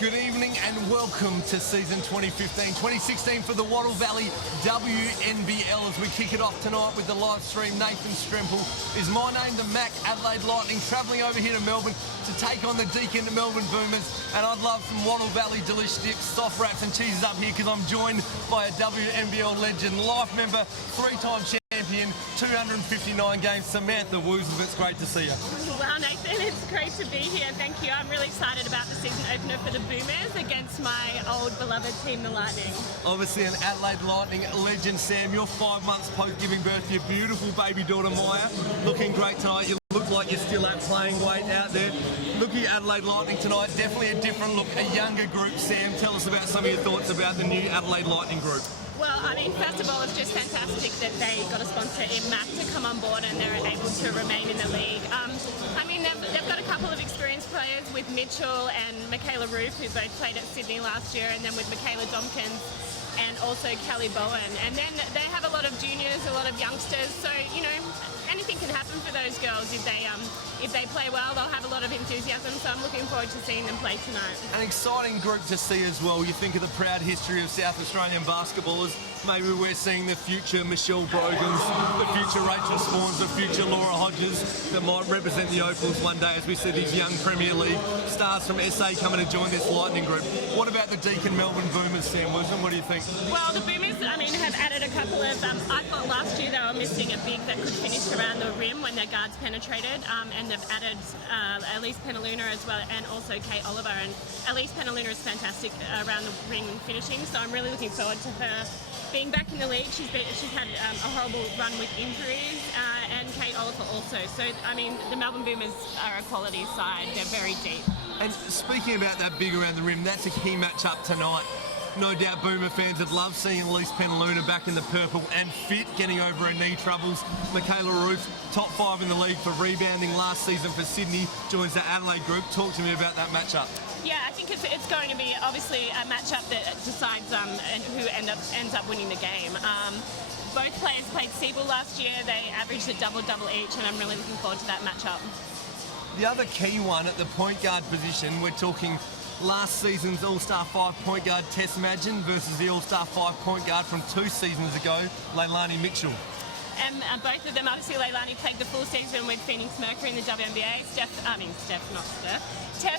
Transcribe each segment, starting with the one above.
Good evening and welcome to season 2015-2016 for the Wattle Valley WNBL as we kick it off tonight with the live stream. Nathan Stremple is my name, the Mac Adelaide Lightning, travelling over here to Melbourne to take on the Deakin Melbourne Boomers, and I'd love some Wattle Valley delicious dips, soft wraps and cheeses up here because I'm joined by a WNBL legend, life member, three-time champion, 259 games, Samantha Woosnam. It's great to see you. Well, Nathan, it's great to be here. Thank you. I'm really excited about the season opener for the Boomers against my old beloved team, the Lightning. Obviously an Adelaide Lightning legend, Sam. You're 5 months post giving birth to your beautiful baby daughter, Maya. Looking great tonight. You look like you're still at playing weight out there. Looking at Adelaide Lightning tonight, definitely a different look, a younger group. Sam, tell us about some of your thoughts about the new Adelaide Lightning group. Well, I mean, first of all, it's just fantastic that they got a sponsor in MAC to come on board and they're able to remain in the league. I mean, they've got a couple of experienced players with Mitchell and Michaela Roof, who both played at Sydney last year, and then with Michaela Domkins and also Kelly Bowen. And then they have a lot of juniors, a lot of youngsters, so, you know, anything can happen for those girls. If they play well, they'll have a lot of enthusiasm, so I'm looking forward to seeing them play tonight. An exciting group to see as well. You think of the proud history of South Australian basketballers. Maybe we're seeing the future Michelle Brogans, the future Rachel Spawns, the future Laura Hodges that might represent the Opals one day as we see these young Premier League stars from SA coming to join this Lightning group. What about the Deakin Melbourne Boomers, Sam Woosnam? What do you think? Well, the Boomers, I mean, have added a couple of, I thought last year they were missing a big that could finish around the rim when their guards penetrated, and they've added Elise Penaluna as well, and also Kate Oliver. And Elise Penaluna is fantastic around the ring finishing, so I'm really looking forward to her being back in the league. She's had a horrible run with injuries, and Kate Oliver also. So, I mean, the Melbourne Boomers are a quality side. They're very deep. And speaking about that big around the rim, that's a key matchup tonight. No doubt Boomer fans have loved seeing Elise Penaluna back in the purple and fit, getting over her knee troubles. Michaela Roof, top 5 in the league for rebounding last season for Sydney, joins the Adelaide group. Talk to me about that matchup. Yeah, I think it's going to be obviously a matchup that decides who ends up winning the game. Both players played Siebel last year. They averaged a double-double each, and I'm really looking forward to that matchup. The other key one at the point guard position, we're talking last season's All-Star 5 point guard Tess Madgen versus the All-Star 5 point guard from 2 seasons ago, Leilani Mitchell. And both of them, obviously Leilani played the full season with Phoenix Mercury in the WNBA. Tess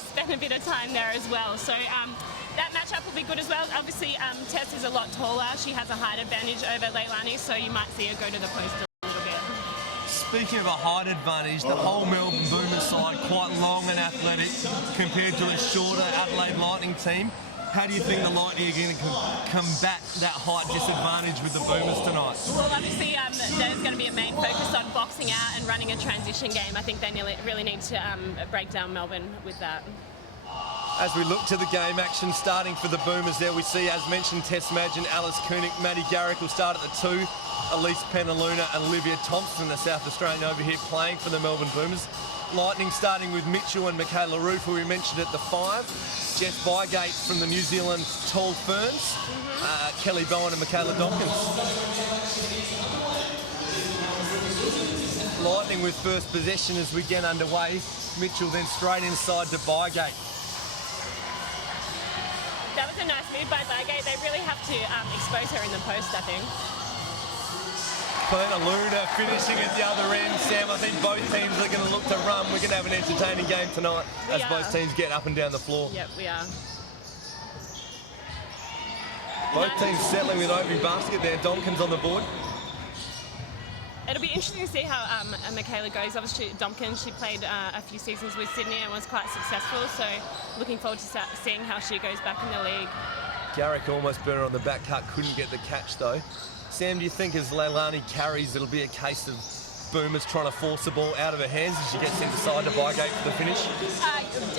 spent a bit of time there as well. So that matchup will be good as well. Obviously, Tess is a lot taller. She has a height advantage over Leilani, so you might see her go to the post a little bit. Speaking of a height advantage, the whole Melbourne Boomers side quite long and athletic compared to a shorter Adelaide Lightning team. How do you think the Lightning are going to combat that height disadvantage with the Boomers tonight? Well, obviously there's going to be a main focus on boxing out and running a transition game. I think they really need to break down Melbourne with that. As we look to the game action starting for the Boomers there, we see, as mentioned, Tess Madgen, Alice Koenig, Maddie Garrick will start at the 2. Elise Penaluna and Olivia Thompson, a South Australian over here playing for the Melbourne Boomers. Lightning starting with Mitchell and Michaela Roof, who we mentioned at the 5. Jess Bygate from the New Zealand Tall Ferns. Kelly Bowen and Michaela Domkins. Lightning with first possession as we get underway. Mitchell then straight inside to Bygate. That was a nice move by Bygate. They really have to expose her in the post, I think. Penaluna finishing at the other end. Sam, I think both teams are going to look to run. We're going to have an entertaining game tonight as both teams get up and down the floor. Yep, we are. Both teams settling with opening basket there. Domkins on the board. It'll be interesting to see how Michaela goes. Obviously, Domkins, she played a few seasons with Sydney and was quite successful, so looking forward to seeing how she goes back in the league. Garrick almost better on the back cut, couldn't get the catch though. Sam, do you think as Leilani carries, it'll be a case of Boomers trying to force the ball out of her hands as she gets inside to Bygate for the finish?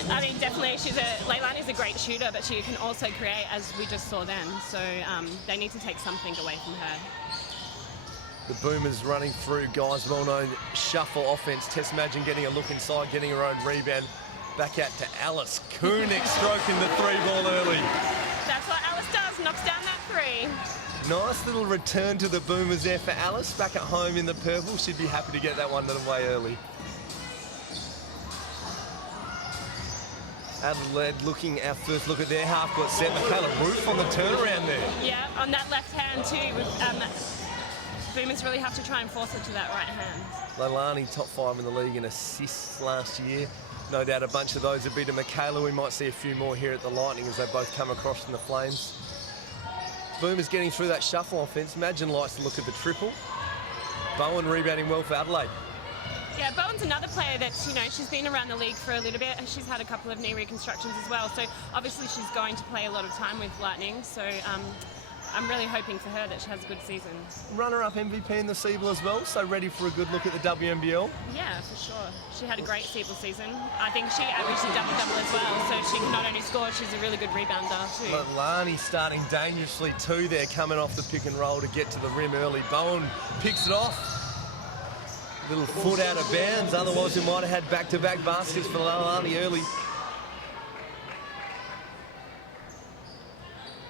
I mean, definitely. Leilani's a great shooter, but she can also create, as we just saw then. So they need to take something away from her. The Boomers running through guys' well-known shuffle offense. Tess Madgen getting a look inside, getting her own rebound. Back out to Alice Koenig, stroking the 3-ball early. That's what Alice does, knocks down that 3. Nice little return to the Boomers there for Alice. Back at home in the purple. She'd be happy to get that one away early. Adelaide looking our first look at their half-court set. Michaela Roof on the turnaround there. Yeah, on that left hand too. Boomers really have to try and force it to that right hand. Leilani, top 5 in the league in assists last year. No doubt a bunch of those would be to Michaela. We might see a few more here at the Lightning as they both come across from the Flames. Boomers getting through that shuffle offence. Imagine likes to look at the triple. Bowen rebounding well for Adelaide. Yeah, Bowen's another player that's, she's been around the league for a little bit. She's had a couple of knee reconstructions as well. So obviously she's going to play a lot of time with Lightning. So I'm really hoping for her that she has a good season. Runner-up MVP in the Siebel as well, so ready for a good look at the WNBL. Yeah, for sure. She had a great Siebel season. I think she averaged a double-double as well, so she can not only score, she's a really good rebounder too. Leilani starting dangerously too there, coming off the pick and roll to get to the rim early. Bowen picks it off. Little foot out of bounds, otherwise we might have had back-to-back baskets for Leilani early.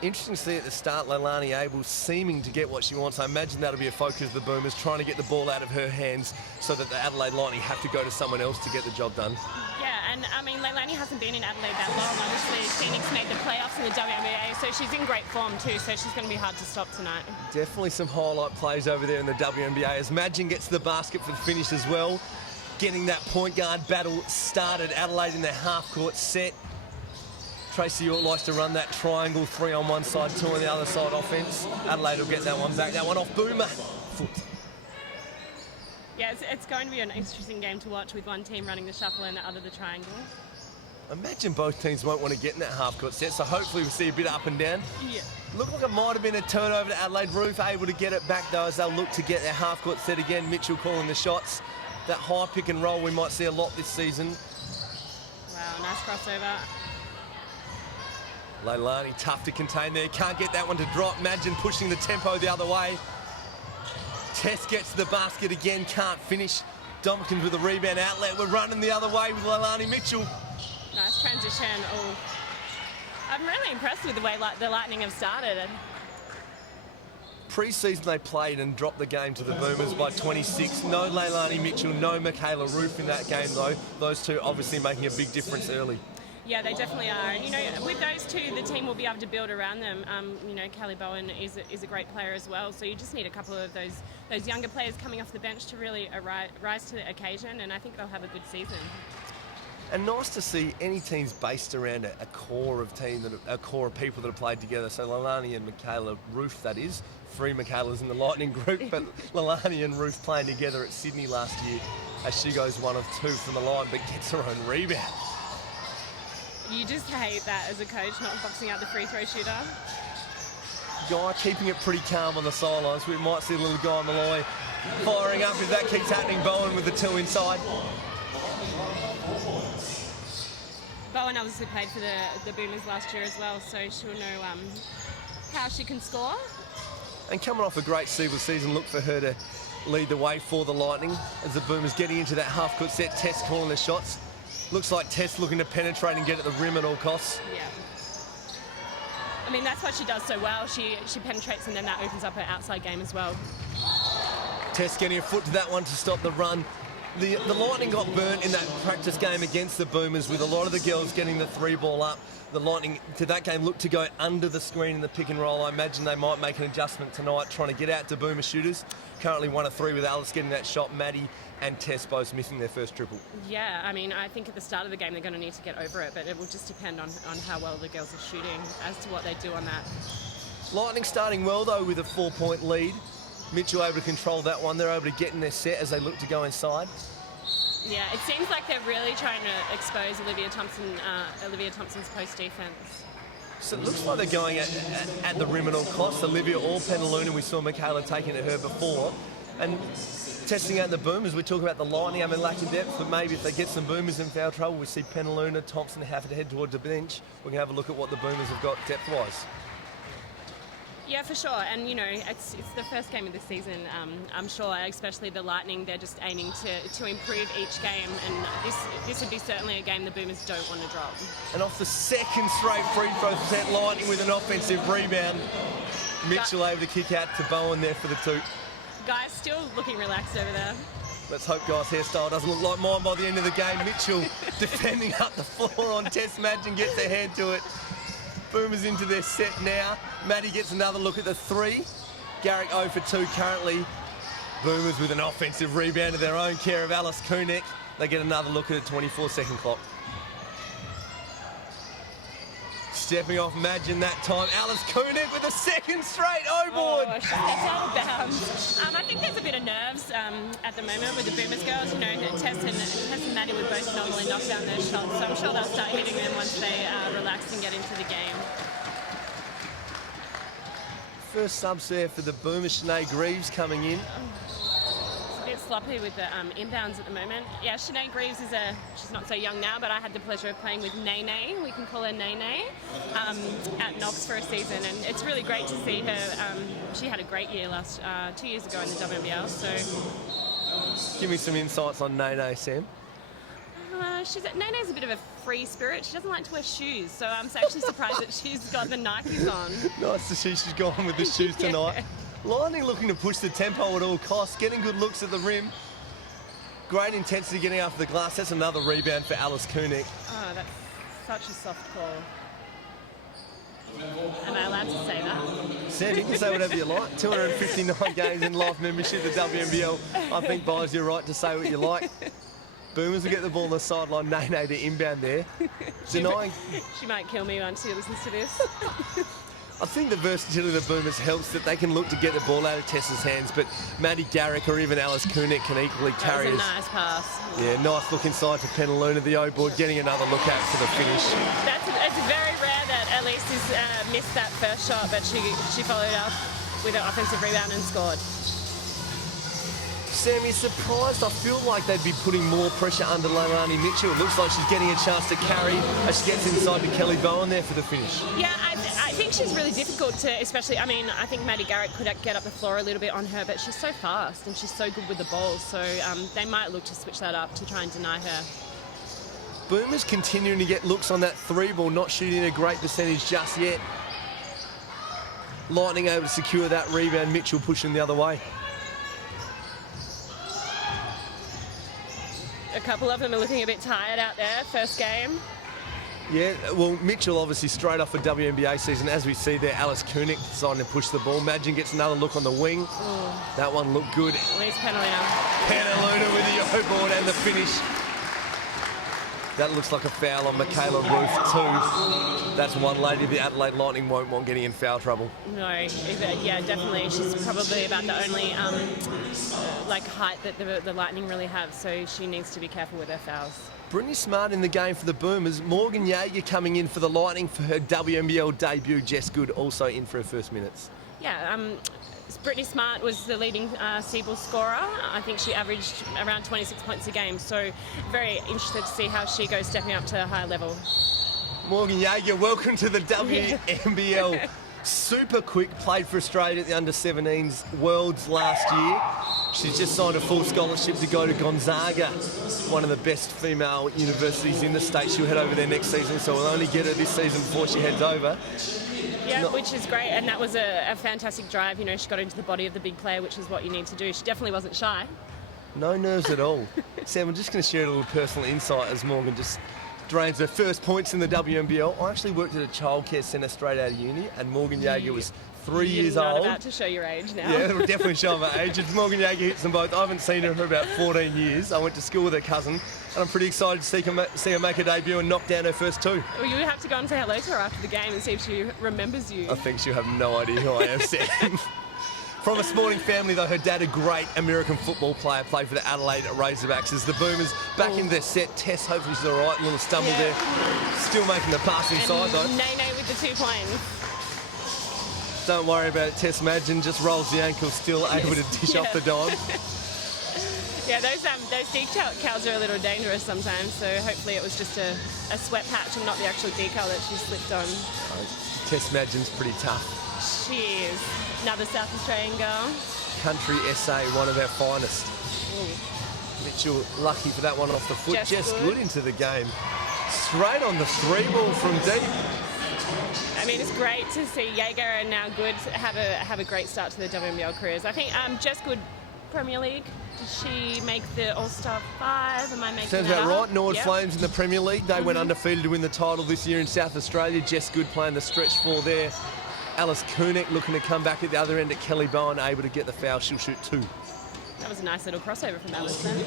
Interesting to see at the start, Leilani able, seeming to get what she wants. I imagine that'll be a focus of the Boomers, trying to get the ball out of her hands so that the Adelaide Lightning have to go to someone else to get the job done. Yeah, and I mean, Leilani hasn't been in Adelaide that long. Obviously, Phoenix made the playoffs in the WNBL, so she's in great form too, so she's going to be hard to stop tonight. Definitely some highlight plays over there in the WNBA as Madgen gets the basket for the finish as well. Getting that point guard battle started. Adelaide in their half-court set. Tracy York likes to run that triangle, 3 on one side, 2 on the other side offense. Adelaide will get that one back. That one off Boomer. Foot. Yeah, it's going to be an interesting game to watch with one team running the shuffle and the other the triangle. Imagine both teams won't want to get in that half-court set, so hopefully we'll see a bit up and down. Yeah. Looked like it might have been a turnover to Adelaide. Roof able to get it back though as they'll look to get their half-court set again. Mitchell calling the shots. That high pick and roll we might see a lot this season. Wow, nice crossover. Leilani tough to contain there. Can't get that one to drop. Madgen pushing the tempo the other way. Tess gets to the basket again. Can't finish. Domkins with a rebound outlet. We're running the other way with Leilani Mitchell. Nice transition. Oh, I'm really impressed with the way the Lightning have started. Pre-season they played and dropped the game to the Boomers by 26. No Leilani Mitchell, no Michaela Roof in that game though. Those two obviously making a big difference early. Yeah, they definitely are. And, with those two, the team will be able to build around them. Callie Bowen is a great player as well, so you just need a couple of those younger players coming off the bench to really rise to the occasion, and I think they'll have a good season. And nice to see any teams based around a core of people that have played together. So Leilani and Michaela Roof, that is. 3 Michaelas in the Lightning group, but Leilani and Roof playing together at Sydney last year as she goes 1 of 2 from the line, but gets her own rebound. You just hate that as a coach, not boxing out the free throw shooter. Guy keeping it pretty calm on the sidelines. We might see a little guy Malloy firing up if that keeps happening. Bowen with the 2 inside. Bowen obviously played for the Boomers last year as well, so she'll know how she can score. And coming off a great Siebel season, look for her to lead the way for the Lightning as the Boomers getting into that half-court set. Tess calling the shots. Looks like Tess looking to penetrate and get at the rim at all costs. Yeah. I mean, that's what she does so well. She penetrates and then that opens up her outside game as well. Tess getting a foot to that one to stop the run. The Lightning got burnt in that practice game against the Boomers with a lot of the girls getting the 3-ball up. The Lightning, to that game, looked to go under the screen in the pick and roll. I imagine they might make an adjustment tonight, trying to get out to Boomer shooters. Currently 1 of 3 with Alice getting that shot. Maddie and Tess both missing their first triple. Yeah, I mean, I think at the start of the game they're going to need to get over it, but it will just depend on how well the girls are shooting as to what they do on that. Lightning starting well, though, with a 4-point lead. Mitchell able to control that one. They're able to get in their set as they look to go inside. Yeah, it seems like they're really trying to expose Olivia Thompson's post defense. So it looks like they're going at the rim at all costs. Olivia or Penaluna, we saw Michaela taking at her before. And testing out the Boomers, we talk about the Lightning, lacking depth, but maybe if they get some Boomers in foul trouble, we see Penaluna, Thompson have to head towards the bench. We can have a look at what the Boomers have got depth-wise. Yeah, for sure. And, it's the first game of the season. I'm sure, especially the Lightning, they're just aiming to improve each game. And this would be certainly a game the Boomers don't want to drop. And off the second straight free throw set, Lightning with an offensive rebound. Mitchell able to kick out to Bowen there for the 2. Guys still looking relaxed over there. Let's hope Guy's hairstyle doesn't look like mine by the end of the game. Mitchell defending up the floor on Tess Madgen, gets her hand to it. Boomers into their set now. Maddie gets another look at the three. Garrick 0 for 2 currently. Boomers with an offensive rebound of their own care of Alice Kunik. They get another look at a 24-second clock. Stepping off Madgen that time. Alice Kunik with a second straight O-board. Oh, she's out of bounds. I think there's a bit of nerves at the moment with the Boomers girls. You know, Tess and Maddie would both normally knock down their shots, so I'm sure they'll start hitting them once they relax and get into the game. First subs there for the Boomers, Sinead Greaves coming in. It's a bit sloppy with the inbounds at the moment. Yeah, Sinead Greaves she's not so young now, but I had the pleasure of playing with Nene, we can call her Nene, at Knox for a season, and it's really great to see her. She had a great year 2 years ago in the WNBL, so... Give me some insights on Nene, Sam. Nene's a bit of a free spirit. She doesn't like to wear shoes, so I'm actually surprised that she's got the Nikes on. Nice to see she's gone with the shoes tonight. Lightning looking to push the tempo at all costs, getting good looks at the rim. Great intensity getting after the glass. That's another rebound for Alice Kunik. Oh, that's such a soft call. Am I allowed to say that? Sam, you can say whatever you like. 259 games in life membership at WNBL. I think buys you right to say what you like. Boomers will get the ball on the sideline. Nene to inbound there. Denying. She might kill me once she listens to this. I think the versatility of the Boomers helps that they can look to get the ball out of Tessa's hands, but Maddie Garrick or even Alice Kunik can equally carry us. That was a nice pass. Yeah, nice look inside to Penaluna, the O-board, getting another look out for the finish. It's very rare that Elise has missed that first shot, but she followed up with an offensive rebound and scored. Sam, you're surprised? I feel like they'd be putting more pressure under Leilani Mitchell. It looks like she's getting a chance to carry as she gets inside to Kelly Bowen there for the finish. Yeah, I think she's really difficult to, especially, I mean, I think Maddie Garrick could get up the floor a little bit on her, but she's so fast and she's so good with the ball, so they might look to switch that up to try and deny her. Boomers continuing to get looks on that three ball, not shooting a great percentage just yet. Lightning able to secure that rebound, Mitchell pushing the other way. A couple of them are looking a bit tired out there, first game. Yeah, well, Mitchell obviously straight off a WNBA season. As we see there, Alice Kunik deciding to push the ball. Madgen gets another look on the wing. Ooh. That one looked good. Where's Penaluna? Penaluna with the O-board and the finish. That looks like a foul on Michaela Roof too. That's one lady the Adelaide Lightning won't want getting in foul trouble. No, yeah, definitely. She's probably about the only height that the Lightning really have, so she needs to be careful with her fouls. Brittany Smart in the game for the Boomers. Morgan Jaeger coming in for the Lightning for her WNBL debut. Jess Good also in for her first minutes. Yeah, Brittany Smart was the leading C-ball scorer. I think she averaged around 26 points a game, so very interested to see how she goes stepping up to a higher level. Morgan Jaeger, welcome to the WNBL. Super quick, played for Australia at the under-17s Worlds last year. She's just signed a full scholarship to go to Gonzaga, one of the best female universities in the state. She'll head over there next season, so we'll only get her this season before she heads over. Yeah, which is great, and that was a fantastic drive. You know, she got into the body of the big player, which is what you need to do. She definitely wasn't shy. No nerves at all. Sam, I'm just going to share a little personal insight as Morgan just drains her first points in the WNBL. I actually worked at a childcare centre straight out of uni, and Morgan Jaeger was 3 years old. You're not about to show your age now. Yeah, it'll definitely show my age. It's Morgan Jaeger hits them both. I haven't seen her for about 14 years. I went to school with her cousin, and I'm pretty excited to see her make her debut and knock down her first two. Well, you have to go and say hello to her after the game and see if she remembers you. I think she'll have no idea who I am, Sam. From a sporting family, though, her dad, a great American football player, played for the Adelaide Razorbacks. As the Boomers back in their set, Tess, hopefully she's all right. A little stumble there. Still making the pass inside, though. Nene with the 2 points. Don't worry about it, Tess Madgen just rolls the ankle, still able to dish off the dime. Yeah, those decals are a little dangerous sometimes, so hopefully it was just a sweat patch and not the actual decal that she slipped on. Tess Madgen's pretty tough. She is. Another South Australian girl. Country SA, one of our finest. Ooh. Mitchell lucky for that one off the foot. Just good into the game. Straight on the three ball from deep. I mean, it's great to see Jaeger and now Good have a great start to their WNBL careers. I think Jess Good, Premier League Did she make the All-Star 5? Am I making Sounds that about up? right. Norwood Yep. Flames in the Premier League. They went undefeated to win the title this year in South Australia. Jess Good playing the stretch 4 there. Alice Koenig looking to come back at the other end at Kelly Bowen, able to get the foul. She'll shoot 2. That was a nice little crossover from Alice then.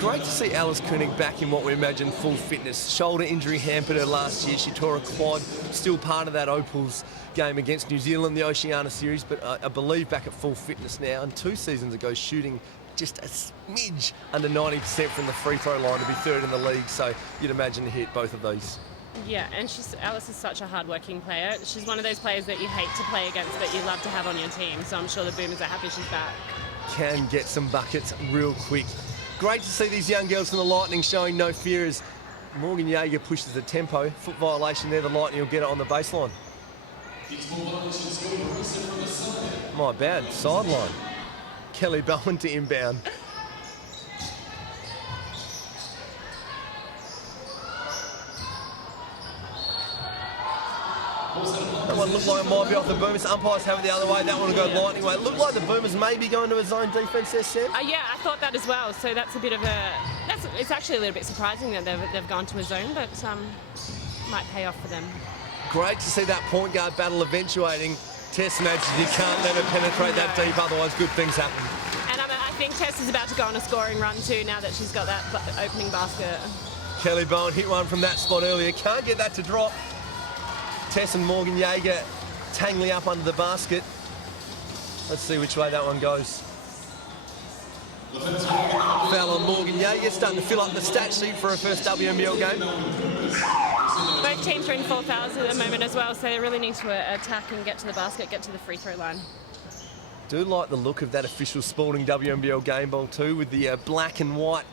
Great to see Alice Koenig back in what we imagine full fitness. Shoulder injury hampered her last year. She tore a quad, still part of that Opals game against New Zealand, the Oceania Series, but I believe back at full fitness now. And 2 seasons ago, shooting just a smidge under 90% from the free throw line to be 3rd in the league. So you'd imagine to hit both of those. Yeah, and Alice is such a hard-working player. She's one of those players that you hate to play against, but you love to have on your team. So I'm sure the Boomers are happy she's back. Can get some buckets real quick. Great to see these young girls from the Lightning showing no fear as Morgan Jaeger pushes the tempo. Foot violation there, the Lightning will get it on the baseline. My bad, sideline. Kelly Bowen to inbound. That one looked like it might be off the Boomers. Umpires have it the other way. That one will go Lightning way. It looked like the Boomers may be going to a zone defence there, Sam. Yeah, I thought that as well. So that's a bit of a... It's actually a little bit surprising that they've gone to a zone, but might pay off for them. Great to see that point guard battle eventuating. Tess Madge, you can't let her penetrate that deep, otherwise good things happen. And I think Tess is about to go on a scoring run too now that she's got that opening basket. Kelly Bowen hit one from that spot earlier. Can't get that to drop. Tess and Morgan Jaeger tangling up under the basket. Let's see which way that one goes. Foul on Morgan Jaeger, starting to fill up the stat sheet for her first WNBL game. Both teams are in 4 fouls at the moment as well, so they really need to attack and get to the basket, get to the free throw line. Do like the look of that official Spalding WNBL game ball too, with the black and white.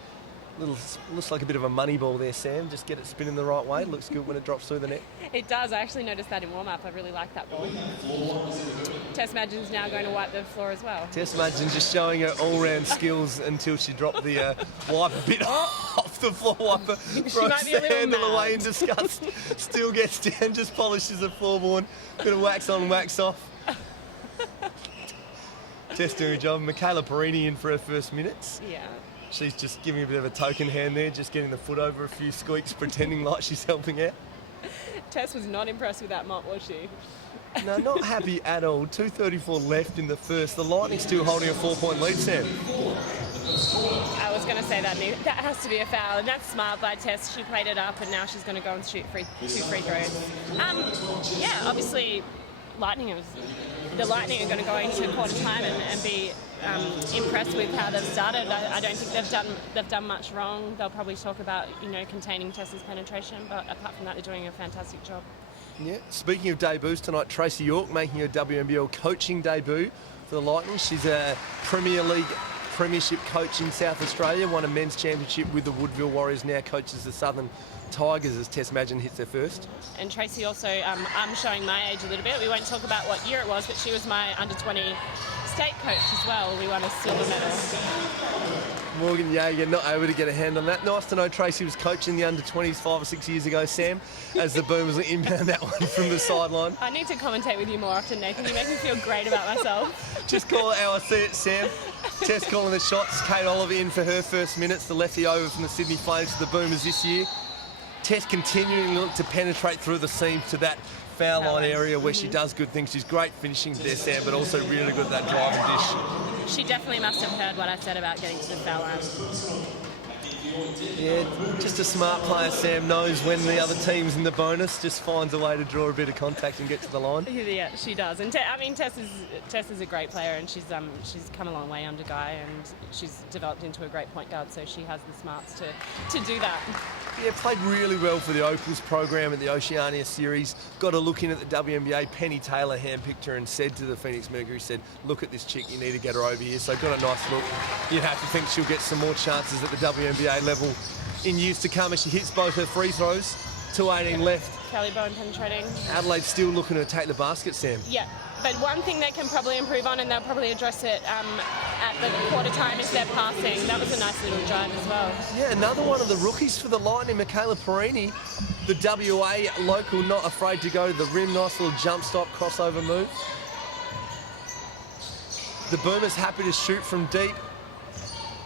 Looks like a bit of a money ball there, Sam. Just get it spinning the right way. It looks good when it drops through the net. It does. I actually noticed that in warm-up. I really like that ball. Tess Madgen's now going to wipe the floor as well. Tess Madgen just showing her all-round skills until she dropped the wipe a bit off the floor wiper. She might be a the little handle mad. away in disgust. Still gets down, just polishes the floorboard. Bit of wax on, wax off. Tess doing a job. Michaela Perini in for her first minutes. Yeah. She's just giving a bit of a token hand there, just getting the foot over a few squeaks, pretending like she's helping out. Tess was not impressed with that mop, was she? No, not happy at all. 2:34 left in the first. The Lightning still holding a 4-point lead, Sam. I was going to say that has to be a foul, and that's smart by Tess. She played it up, and now she's going to go and shoot 2 free throws. Yeah, obviously, the Lightning are going to go into quarter time and be impressed with how they've started. I don't think they've done much wrong. They'll probably talk about containing Tess's penetration, but apart from that, they're doing a fantastic job. Yeah. Speaking of debuts tonight, Tracy York making her WNBL coaching debut for the Lightning. She's a Premier League premiership coach in South Australia. Won a men's championship with the Woodville Warriors. Now coaches the Southern Tigers as Tess Madgen hits her first. And Tracy also, I'm showing my age a little bit. We won't talk about what year it was, but she was my under-20 state coach as well. We won a silver medal. Morgan Jaeger not able to get a hand on that. Nice to know Tracy was coaching the under-20s 5 or 6 years ago, Sam, as the Boomers inbound that one from the sideline. I need to commentate with you more often, Nathan. You make me feel great about myself. Just call it how I see it, Sam. Tess calling the shots. Kate Oliver in for her first minutes. The lefty over from the Sydney Flames to the Boomers this year. Tess continuing to look to penetrate through the seams to that foul line area where she does good things. She's great finishing there, Sam, but also really good at that drive and dish. She definitely must have heard what I said about getting to the foul line. Yeah, just a smart player, Sam, knows when the other team's in the bonus, just finds a way to draw a bit of contact and get to the line. Yeah, she does. And Tess is a great player, and she's come a long way under Guy, and she's developed into a great point guard, so she has the smarts to do that. Yeah, played really well for the Opals program at the Oceania Series. Got a look in at the WNBA. Penny Taylor handpicked her and said to the Phoenix Mercury, said, look at this chick, you need to get her over here. So got a nice look. You'd have to think she'll get some more chances at the WNBA level in years to come as she hits both her free throws. 2:18 left. Kelly Bowen penetrating. Adelaide still looking to take the basket, Sam. Yeah, but one thing they can probably improve on, and they'll probably address it at the quarter time, is their passing. That was a nice little drive as well. Yeah, another one of the rookies for the Lightning, Michaela Perini, the WA local, not afraid to go to the rim. Nice little jump stop crossover move. The Boomers happy to shoot from deep.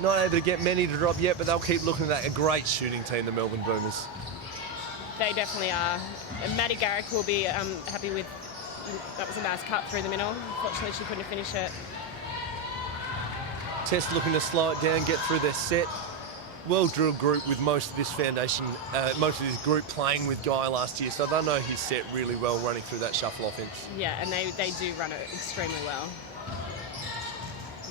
Not able to get many to drop yet, but they'll keep looking at that. A great shooting team, the Melbourne Boomers. They definitely are. And Maddie Garrick will be happy with. That was a nice cut through the middle. Unfortunately, she couldn't finish it. Tess looking to slow it down, get through their set. Well-drilled group with most of this foundation, most of this group playing with Guy last year, so they know his set really well running through that shuffle offense. Yeah, and they do run it extremely well.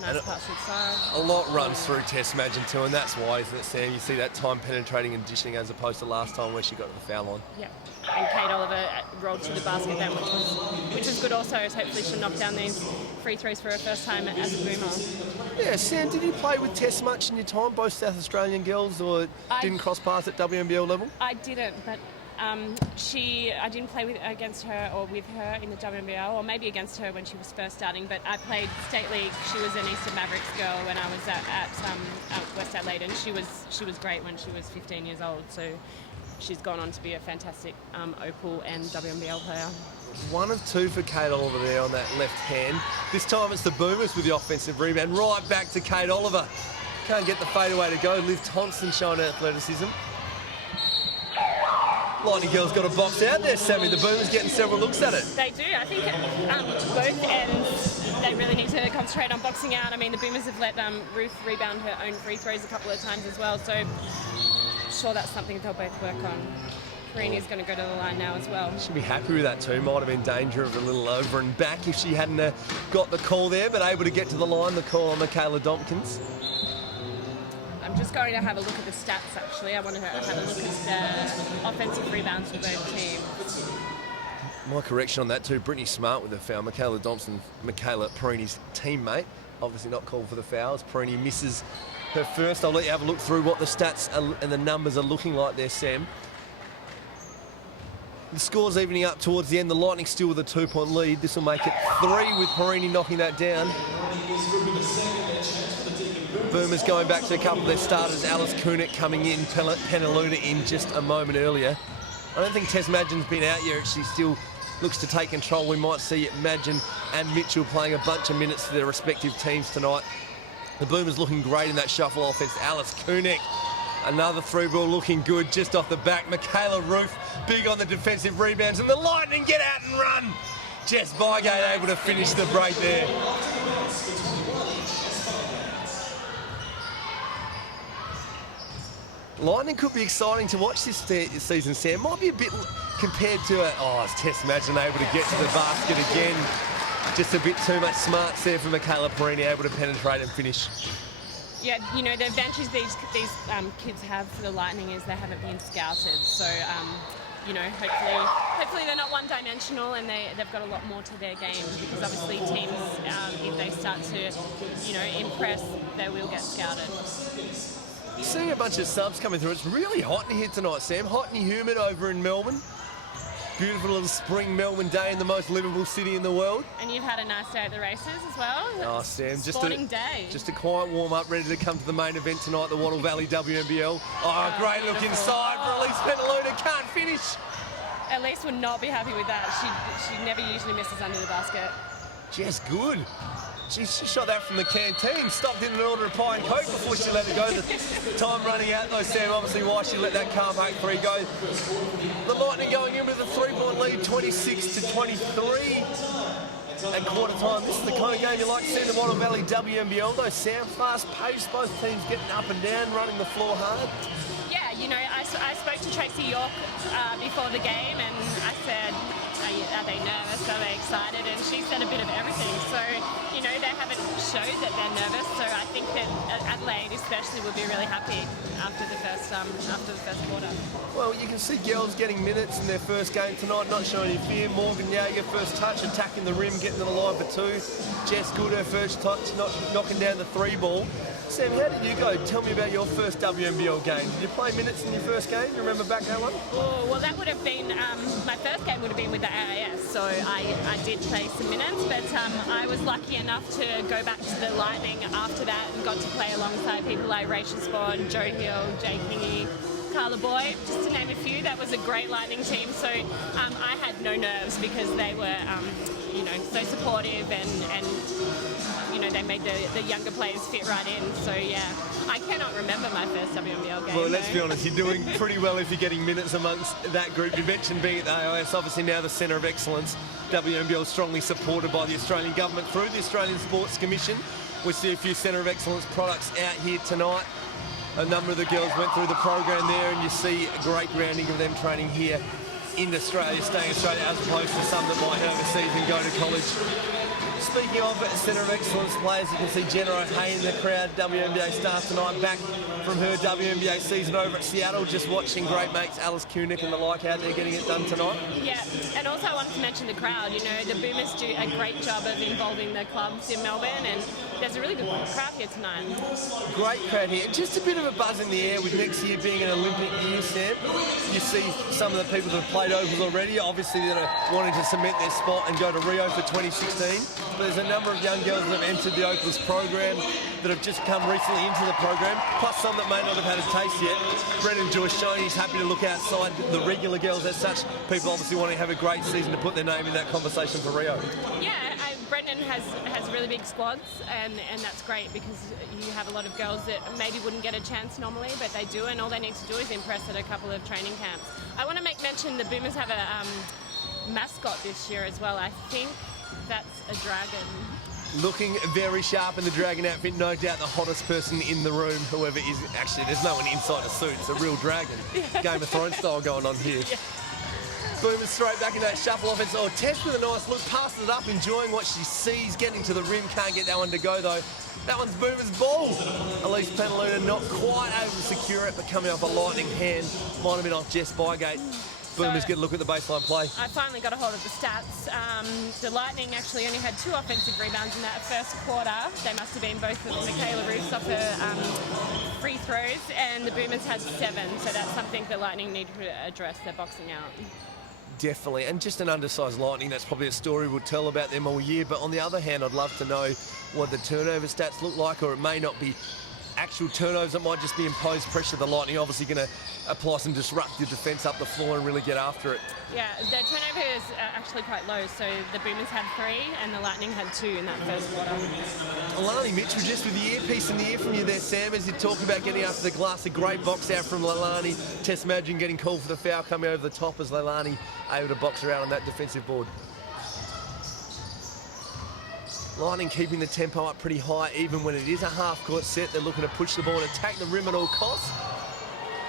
Nice pass inside. A lot runs through Tess Madgen too, and that's why, isn't it, Sam? You see that time penetrating and dishing as opposed to last time where she got to the foul line. Yeah, and Kate Oliver rolled to the basket then, which was good also. Hopefully she'll knock down these free throws for her first time as a Boomer. Yeah, Sam, did you play with Tess much in your time, both South Australian girls, or didn't cross paths at WNBL level? I didn't, but I didn't play against her or with her in the WNBL, or maybe against her when she was first starting, but I played State League. She was an Eastern Mavericks girl when I was at West Adelaide, and she was great when she was 15 years old, so she's gone on to be a fantastic Opal and WNBL player. 1 of 2 for Kate Oliver there on that left hand. This time it's the Boomers with the offensive rebound. Right back to Kate Oliver. Can't get the fadeaway to go. Liv Thompson showing her athleticism. Lightning Girls got a box out there, Sammy. The Boomers getting several looks at it. They do. I think both ends, they really need to concentrate on boxing out. I mean, the Boomers have let Ruth rebound her own free throws a couple of times as well, so I'm sure that's something they'll both work on. Karini's going to go to the line now as well. She'll be happy with that too. Might have been danger of a little over and back if she hadn't got the call there, but able to get to the line, the call on Michaela Dompkins. I'm just going to have a look at the stats, actually. I want to have a look at the offensive rebounds for both teams. My correction on that too, Brittany Smart with the foul. Michaela Thompson, Michaela Perini's teammate. Obviously not called for the fouls. Perini misses her first. I'll let you have a look through what the stats and the numbers are looking like there, Sam. The score's evening up towards the end. The Lightning still with a 2-point lead. This will make it 3 with Perini knocking that down. Boomers going back to a couple of their starters. Alice Kunik coming in, Penaluna in just a moment earlier. I don't think Tess Madgen's been out yet. She still looks to take control. We might see Madgen and Mitchell playing a bunch of minutes for their respective teams tonight. The Boomers looking great in that shuffle offense. Alice Kunik, another through ball looking good just off the back. Michaela Ruth, big on the defensive rebounds. And the Lightning get out and run. Jess Bygate able to finish the break there. Lightning could be exciting to watch this season, Sam. Might be a bit compared to it's Tess Madgen able to get to the basket again. Just a bit too much smarts there for Michaela Perini, able to penetrate and finish. Yeah, you know, the advantage these kids have for the Lightning is they haven't been scouted. So, you know, hopefully they're not one-dimensional and they've got a lot more to their game, because obviously teams, if they start to, you know, impress, they will get scouted. Seeing a bunch of subs coming through. It's really hot in here tonight, Sam. Hot and humid over in Melbourne. Beautiful little spring Melbourne day in the most livable city in the world. And you've had a nice day at the races as well. Oh, Sam, just a quiet warm-up, ready to come to the main event tonight, the Wattle Valley WNBL. Oh, great look inside for Elise Penaluna. Can't finish. Elise would not be happy with that. She never usually misses under the basket. Just good. She shot that from the canteen, stopped in an order of pie and coke before she let it go. The time running out though, Sam, obviously why she let that Carmack 3 go. The Lightning going in with a 3-point lead, 26-23 at quarter time. This is the kind of game you like to see in the Wattle Valley WNBL though, Sam. Fast paced, both teams getting up and down, running the floor hard. Yeah, you know, I spoke to Tracy York before the game and I said, are they nervous? Are they excited? And she said a bit of everything. So, you know, they haven't showed that they're nervous. So I think that Adelaide especially will be really happy after the first quarter. Well, you can see girls getting minutes in their first game tonight, not showing any fear. Morgan Yager, first touch, attacking the rim, getting to the line for 2. Jess Good, her first touch, knocking down the 3 ball. Sam, how did you go? Tell me about your first WNBL game. Did you play minutes in your first game? You remember back that one? Oh, well, that would have been, my first game would have been with the AIS, so I did play some minutes, but I was lucky enough to go back to the Lightning after that and got to play alongside people like Rachel Spawn, Jo Hill, Jay Kingy, Carla Boyd, just to name a few. That was a great Lightning team, so I had no nerves because they were, you know, so supportive and you know, they made the younger players fit right in. So yeah, I cannot remember my first WNBL game. Well, let's be honest, you're doing pretty well if you're getting minutes amongst that group. You mentioned being at the AIS, obviously now the Centre of Excellence. WNBL strongly supported by the Australian government through the Australian Sports Commission. We see a few Centre of Excellence products out here tonight. A number of the girls went through the program there, and you see a great grounding of them training here in Australia, staying in Australia, as opposed to some that might overseas and go to college. Speaking of Centre of Excellence players, you can see Jenna O'Hay in the crowd, WNBA star tonight, back from her WNBA season over at Seattle, just watching great mates Alice Kunick and the like out there getting it done tonight. Yeah, and also I wanted to mention the crowd. The Boomers do a great job of involving the clubs in Melbourne, and there's a really good crowd here tonight. Great crowd here. Just a bit of a buzz in the air with next year being an Olympic year, Sam. You see some of the people that have played ovals already, obviously that are wanting to cement their spot and go to Rio for 2016. But there's a number of young girls that have entered the Opals program that have just come recently into the program, plus some that may not have had a taste yet. Brendan Joyce showing he's happy to look outside the regular girls as such. People obviously want to have a great season to put their name in that conversation for Rio. Yeah, Brendan has really big squads, and that's great because you have a lot of girls that maybe wouldn't get a chance normally, but they do, and all they need to do is impress at a couple of training camps. I want to make mention the Boomers have a mascot this year as well. I think that's a dragon. Looking very sharp in the dragon outfit, no doubt the hottest person in the room, whoever is. Actually, there's no one inside a suit, it's a real dragon. Game of Thrones style going on here. Yeah. Boomers straight back in that shuffle offense. Oh, Tess with a nice look, passes it up, enjoying what she sees, getting to the rim, can't get that one to go though. That one's Boomers' ball. Elise Penaluna not quite able to secure it, but coming off a lightning hand. Might have been off Jess Bygate. Boomers get a look at the baseline play. I finally got a hold of the stats. The Lightning actually only had 2 offensive rebounds in that first quarter. They must have been both of Michaela Roos off her free throws, and the Boomers had 7. So that's something the Lightning need to address. They're boxing out. Definitely, and just an undersized Lightning, that's probably a story we'll tell about them all year. But on the other hand, I'd love to know what the turnover stats look like, or it may not be actual turnovers, it might just be imposed pressure. The Lightning obviously going to apply some disruptive defence up the floor and really get after it. Yeah, their turnover is actually quite low, so the Boomers had 3 and the Lightning had 2 in that first quarter. Alani Mitchell, just with the earpiece in the ear from you there, Sam, as you talk about getting after the glass. A great box out from Leilani. Tess Madgen getting called for the foul, coming over the top as Leilani able to box her out on that defensive board. Lightning keeping the tempo up pretty high, even when it is a half-court set. They're looking to push the ball and attack the rim at all costs.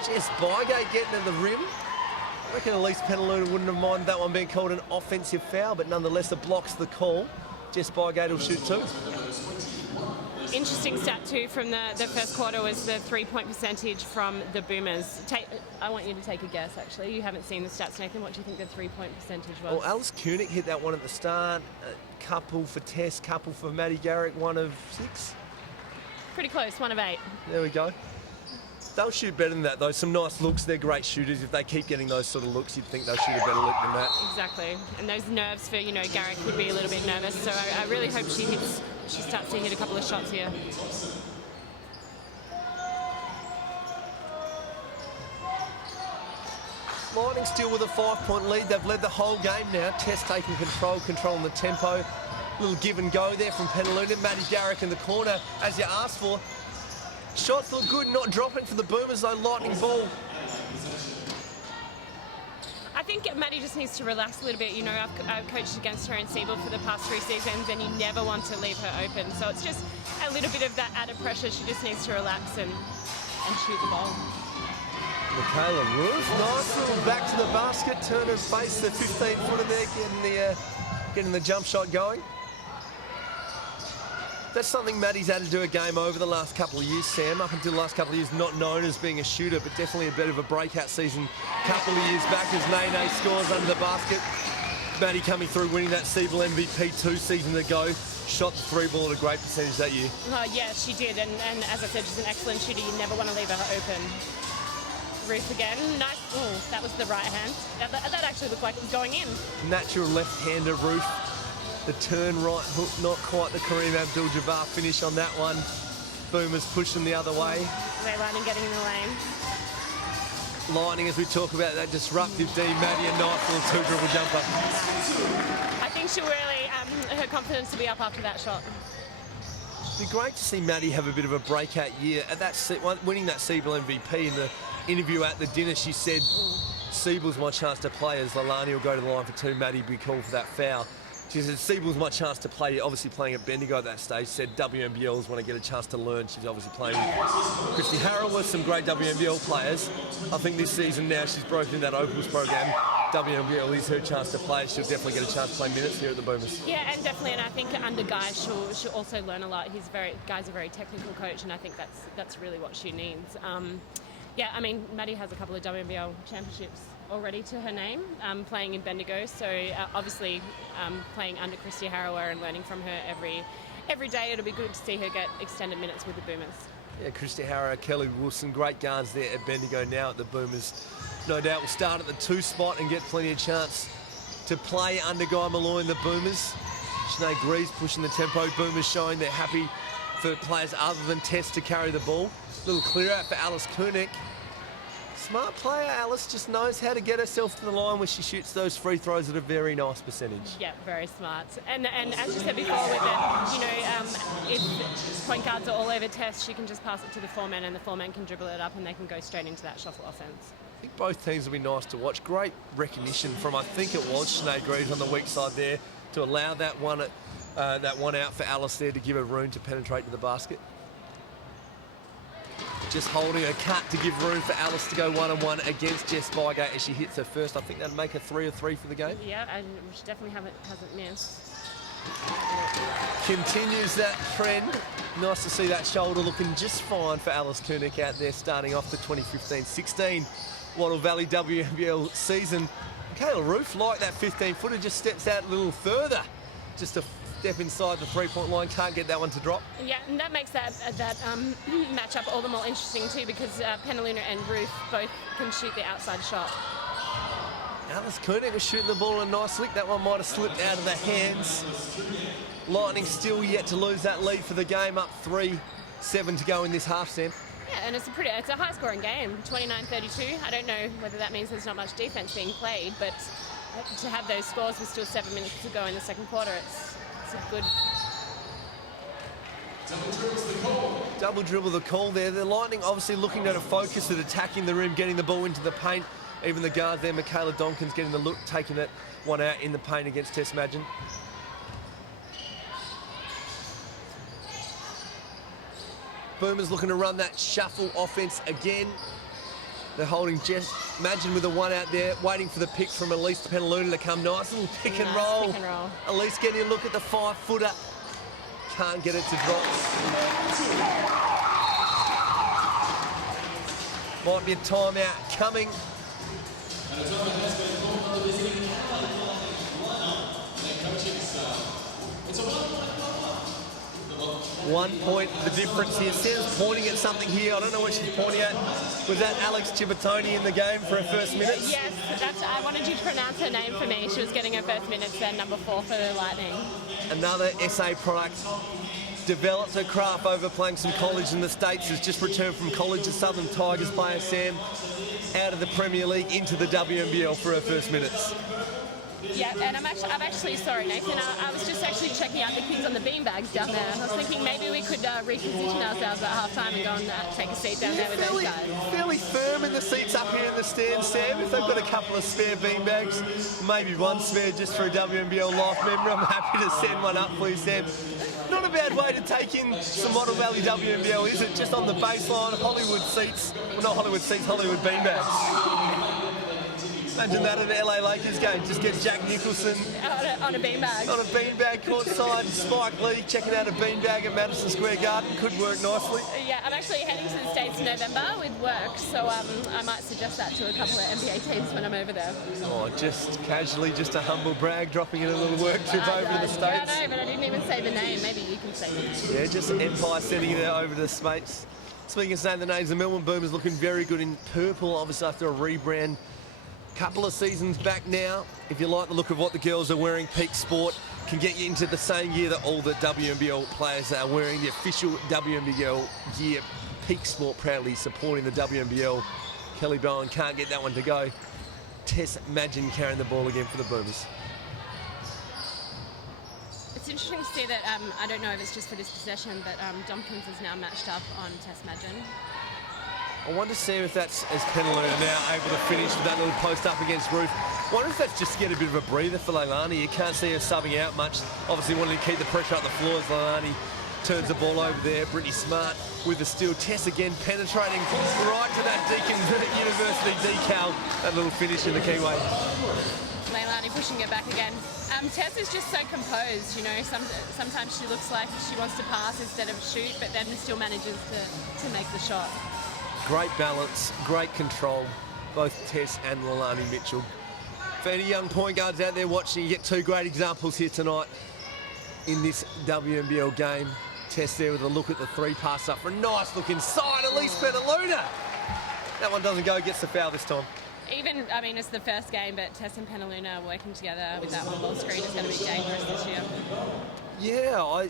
Jess Bygate getting to the rim. I reckon Elise Penaluna wouldn't have minded that one being called an offensive foul, but nonetheless it blocks the call. Jess Bygate will shoot 2. Interesting stat too from the first quarter was the 3-point percentage from the Boomers. I want you to take a guess actually. You haven't seen the stats, Nathan. What do you think the 3-point percentage was? Well, Alice Kunick hit that one at the start. A couple for Tess, couple for Maddie Garrick, 1 of 6. Pretty close, 1 of 8. There we go. They'll shoot better than that though. Some nice looks. They're great shooters. If they keep getting those sort of looks, you'd think they'll shoot a better look than that. Exactly. And those nerves for, Garrick would be a little bit nervous. So I really hope she starts to hit a couple of shots here. Lightning still with a 5-point lead. They've led the whole game now. Tess taking controlling the tempo. Little give and go there from Penaluna. Maddie Garrick in the corner, as you asked for. Shots look good, not dropping for the Boomers though. Lightning ball. I think Maddie just needs to relax a little bit. I've coached against her in Seabold for the past 3 seasons, and you never want to leave her open. So it's just a little bit of that added pressure. She just needs to relax and shoot the ball. Michaela Roos, nice little back to the basket, turn her face, the 15-footer there, getting the jump shot going. That's something Maddie's had to do a game over the last couple of years, Sam. Up until the last couple of years, not known as being a shooter, but definitely a bit of a breakout season a couple of years back as Nene scores under the basket. Maddie coming through, winning that Seabold MVP 2 seasons ago. Shot the 3 ball at a great percentage that year. Yeah, she did, and as I said, she's an excellent shooter. You never want to leave her open. Ruth again, nice. Oh, that was the right hand. That actually looked like it was going in. Natural left-hander Ruth. The turn right hook, not quite the Kareem Abdul-Jabbar finish on that one. Boomers push them the other way. Lightning getting in the lane. Lightning, as we talk about that disruptive D, Maddie, a nice little 2-dribble jumper. I think she'll really, her confidence will be up after that shot. It'd be great to see Maddie have a bit of a breakout year. At that winning that Siebel MVP in the interview at the dinner, she said, Siebel's my chance to play as Lalani will go to the line for 2, Maddie be called for that foul. She said, Siebel's my chance to play, obviously playing at Bendigo at that stage. Said WNBLs want to get a chance to learn. She's obviously playing with Christy Harrell with some great WNBL players. I think this season now she's broken that Opals program. WNBL is her chance to play. She'll definitely get a chance to play minutes here at the Boomers. Yeah, and definitely, and I think under Guy, she'll also learn a lot. Guy's a very technical coach, and I think that's really what she needs. Yeah, I mean, Maddie has a couple of WNBL championships already to her name, playing in Bendigo. So obviously, playing under Christy Harrower and learning from her every day, it'll be good to see her get extended minutes with the Boomers. Yeah, Christy Harrower, Kelly Wilson, great guards there at Bendigo now at the Boomers. No doubt will start at the 2 spot and get plenty of chance to play under Guy Malloy in the Boomers. Sinead Greaves pushing the tempo. Boomers showing they're happy for players other than Tess to carry the ball. Little clear out for Alice Koenig. Smart player, Alice just knows how to get herself to the line when she shoots those free throws at a very nice percentage. Yeah, very smart. And as you said before, with it, if point guards are all over Tess, she can just pass it to the 4-man, and the 4-man can dribble it up, and they can go straight into that shuffle offense. I think both teams will be nice to watch. Great recognition from, I think it was Sinead Greaves on the weak side there to allow that one out for Alice there to give her room to penetrate to the basket. Just holding a cut to give room for Alice to go 1-on-1 against Jess Bygate as she hits her first. I think that'd make her 3 of 3 for the game. Yeah, and she definitely hasn't missed. Continues that trend. Nice to see that shoulder looking just fine for Alice Koenig out there starting off the 2015-16 Wattle Valley WNBL season. Kayla Roof, like that 15-footer, just steps out a little further. Just a step inside the 3-point line, can't get that one to drop. Yeah, and that makes that matchup all the more interesting too, because Penaluna and Ruth both can shoot the outside shot. Alice Koenig was shooting the ball in a nice lick. That one might have slipped out of the hands. Lightning still yet to lose that lead for the game, up 3-7 to go in this half, Sam. Yeah, and it's a high-scoring game, 29-32. I don't know whether that means there's not much defense being played, but to have those scores with still 7 minutes to go in the second quarter, it's a good... Double dribble the call there. The Lightning obviously looking at a focus at attacking the rim, getting the ball into the paint. Even the guard there, Michaela Donkin's getting the look, taking that one out in the paint against Tess Madgen. Boomers looking to run that shuffle offense again. They're holding Jess Madgen with a one out there, waiting for the pick from Elise Penaluna to come. Nice little pick and roll. Elise getting a look at the 5-footer. Can't get it to drop. Might be a timeout coming. 1 point the difference here. Sam's pointing at something here. I don't know what she's pointing at. Was that Alex Cipottoni in the game for her first minutes? Yes, I wanted you to pronounce her name for me. She was getting her first minutes there, number 4 for the Lightning. Another SA product. Developed her craft over playing some college in the States. Has just returned from college. A Southern Tigers player, Sam, out of the Premier League into the WNBL for her first minutes. Yeah, and I'm actually sorry, Nathan. I was just actually checking out the kids on the beanbags down there. I was thinking maybe we could reposition ourselves at half-time and go and take a seat down there with those guys. Fairly firm in the seats up here in the stands, Sam. If they've got a couple of spare beanbags, maybe one spare just for a WNBL life member, I'm happy to send one up for you, Sam. Not a bad way to take in some Wattle Valley WNBL, is it? Just on the baseline, Hollywood seats. Well, not Hollywood seats, Hollywood beanbags. Imagine that at an LA Lakers game. Just get Jack Nicholson on a beanbag. On a beanbag courtside. Spike Lee checking out a beanbag at Madison Square Garden. Could work nicely. Yeah, I'm actually heading to the States in November with work, so I might suggest that to a couple of NBA teams when I'm over there. Oh, just casually, just a humble brag, dropping in a little work trip over to the States. Yeah, I know, but I didn't even say the name. Maybe you can say it. Yeah, just an Empire sending it over to the States. Speaking of saying the names, the Melbourne Boomers looking very good in purple, obviously after a rebrand. Couple of seasons back now. If you like the look of what the girls are wearing, Peak Sport can get you into the same gear that all the WNBL players are wearing. The official WNBL gear. Peak Sport proudly supporting the WNBL. Kelly Bowen can't get that one to go. Tess Madgen carrying the ball again for the Boomers. It's interesting to see that, I don't know if it's just for this possession, but Tompkins is now matched up on Tess Madgen. I wonder to see if that's as Penaluna now able to finish with that little post up against Ruth. I wonder if that's just to get a bit of a breather for Leilani. You can't see her subbing out much. Obviously wanting to keep the pressure up the floor as Leilani turns the ball over there. Brittany Smart with the steal. Tess again penetrating right to that Deakin University decal. That little finish in the keyway. Leilani pushing it back again. Tess is just so composed, you know. Sometimes she looks like she wants to pass instead of shoot, but then still manages to make the shot. Great balance, great control, both Tess and Leilani Mitchell. For any young point guards out there watching, you get two great examples here tonight in this WNBL game. Tess there with a look at the three, pass up for a nice look inside. Elise Penaluna. That one doesn't go, gets the foul this time. I mean, it's the first game, but Tess and Penaluna working together with that one ball screen is going to be dangerous this year. Yeah,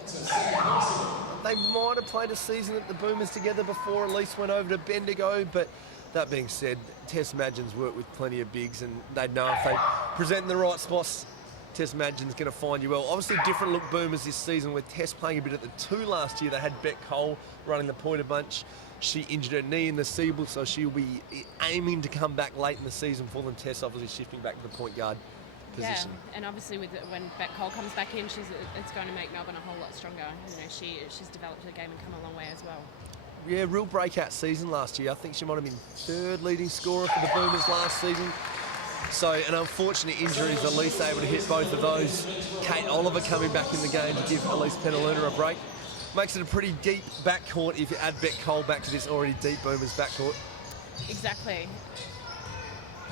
they might have played a season at the Boomers together before Elise went over to Bendigo, but that being said, Tess Madgen's worked with plenty of bigs and they'd know if they present in the right spots, Tess Madgen's going to find you well. Obviously different look Boomers this season with Tess playing a bit at the 2 last year. They had Beck Cole running the point a bunch. She injured her knee in the Siebel, so she'll be aiming to come back late in the season for them. Tess obviously shifting back to the point guard position. Yeah, and obviously when Beck Cole comes back in, it's going to make Melbourne a whole lot stronger. You know, she's developed her game and come a long way as well. Yeah, real breakout season last year. I think she might have been 3rd leading scorer for the Boomers last season. So, an unfortunate injuries, Elise able to hit both of those. Kate Oliver coming back in the game to give Elise Penaluna a break. Makes it a pretty deep backcourt if you add Beck Cole back to this already deep Boomers backcourt. Exactly.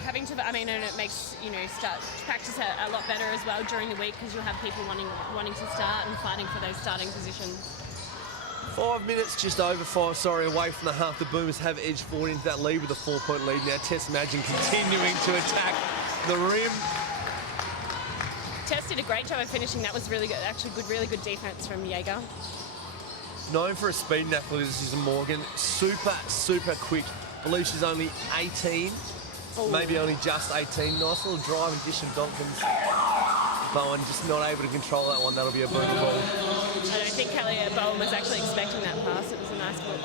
And it makes, you know, start practice a lot better as well during the week because you'll have people wanting to start and fighting for those starting positions. 5 minutes, just over 5, away from the half. The Boomers have edged forward into that lead with a 4-point lead. Now Tess Madgen continuing to attack the rim. Tess did a great job of finishing. That was really good, actually really good defense from Jaeger. Known for a speed and athleticism, Morgan. Super quick. I believe she's only 18. Ooh. Maybe only just 18. Nice little drive and dish of Tompkins. Bowen just not able to control that one. That'll be a boomer ball. I don't think Kelly Bowen was actually expecting that pass. It was a nice look.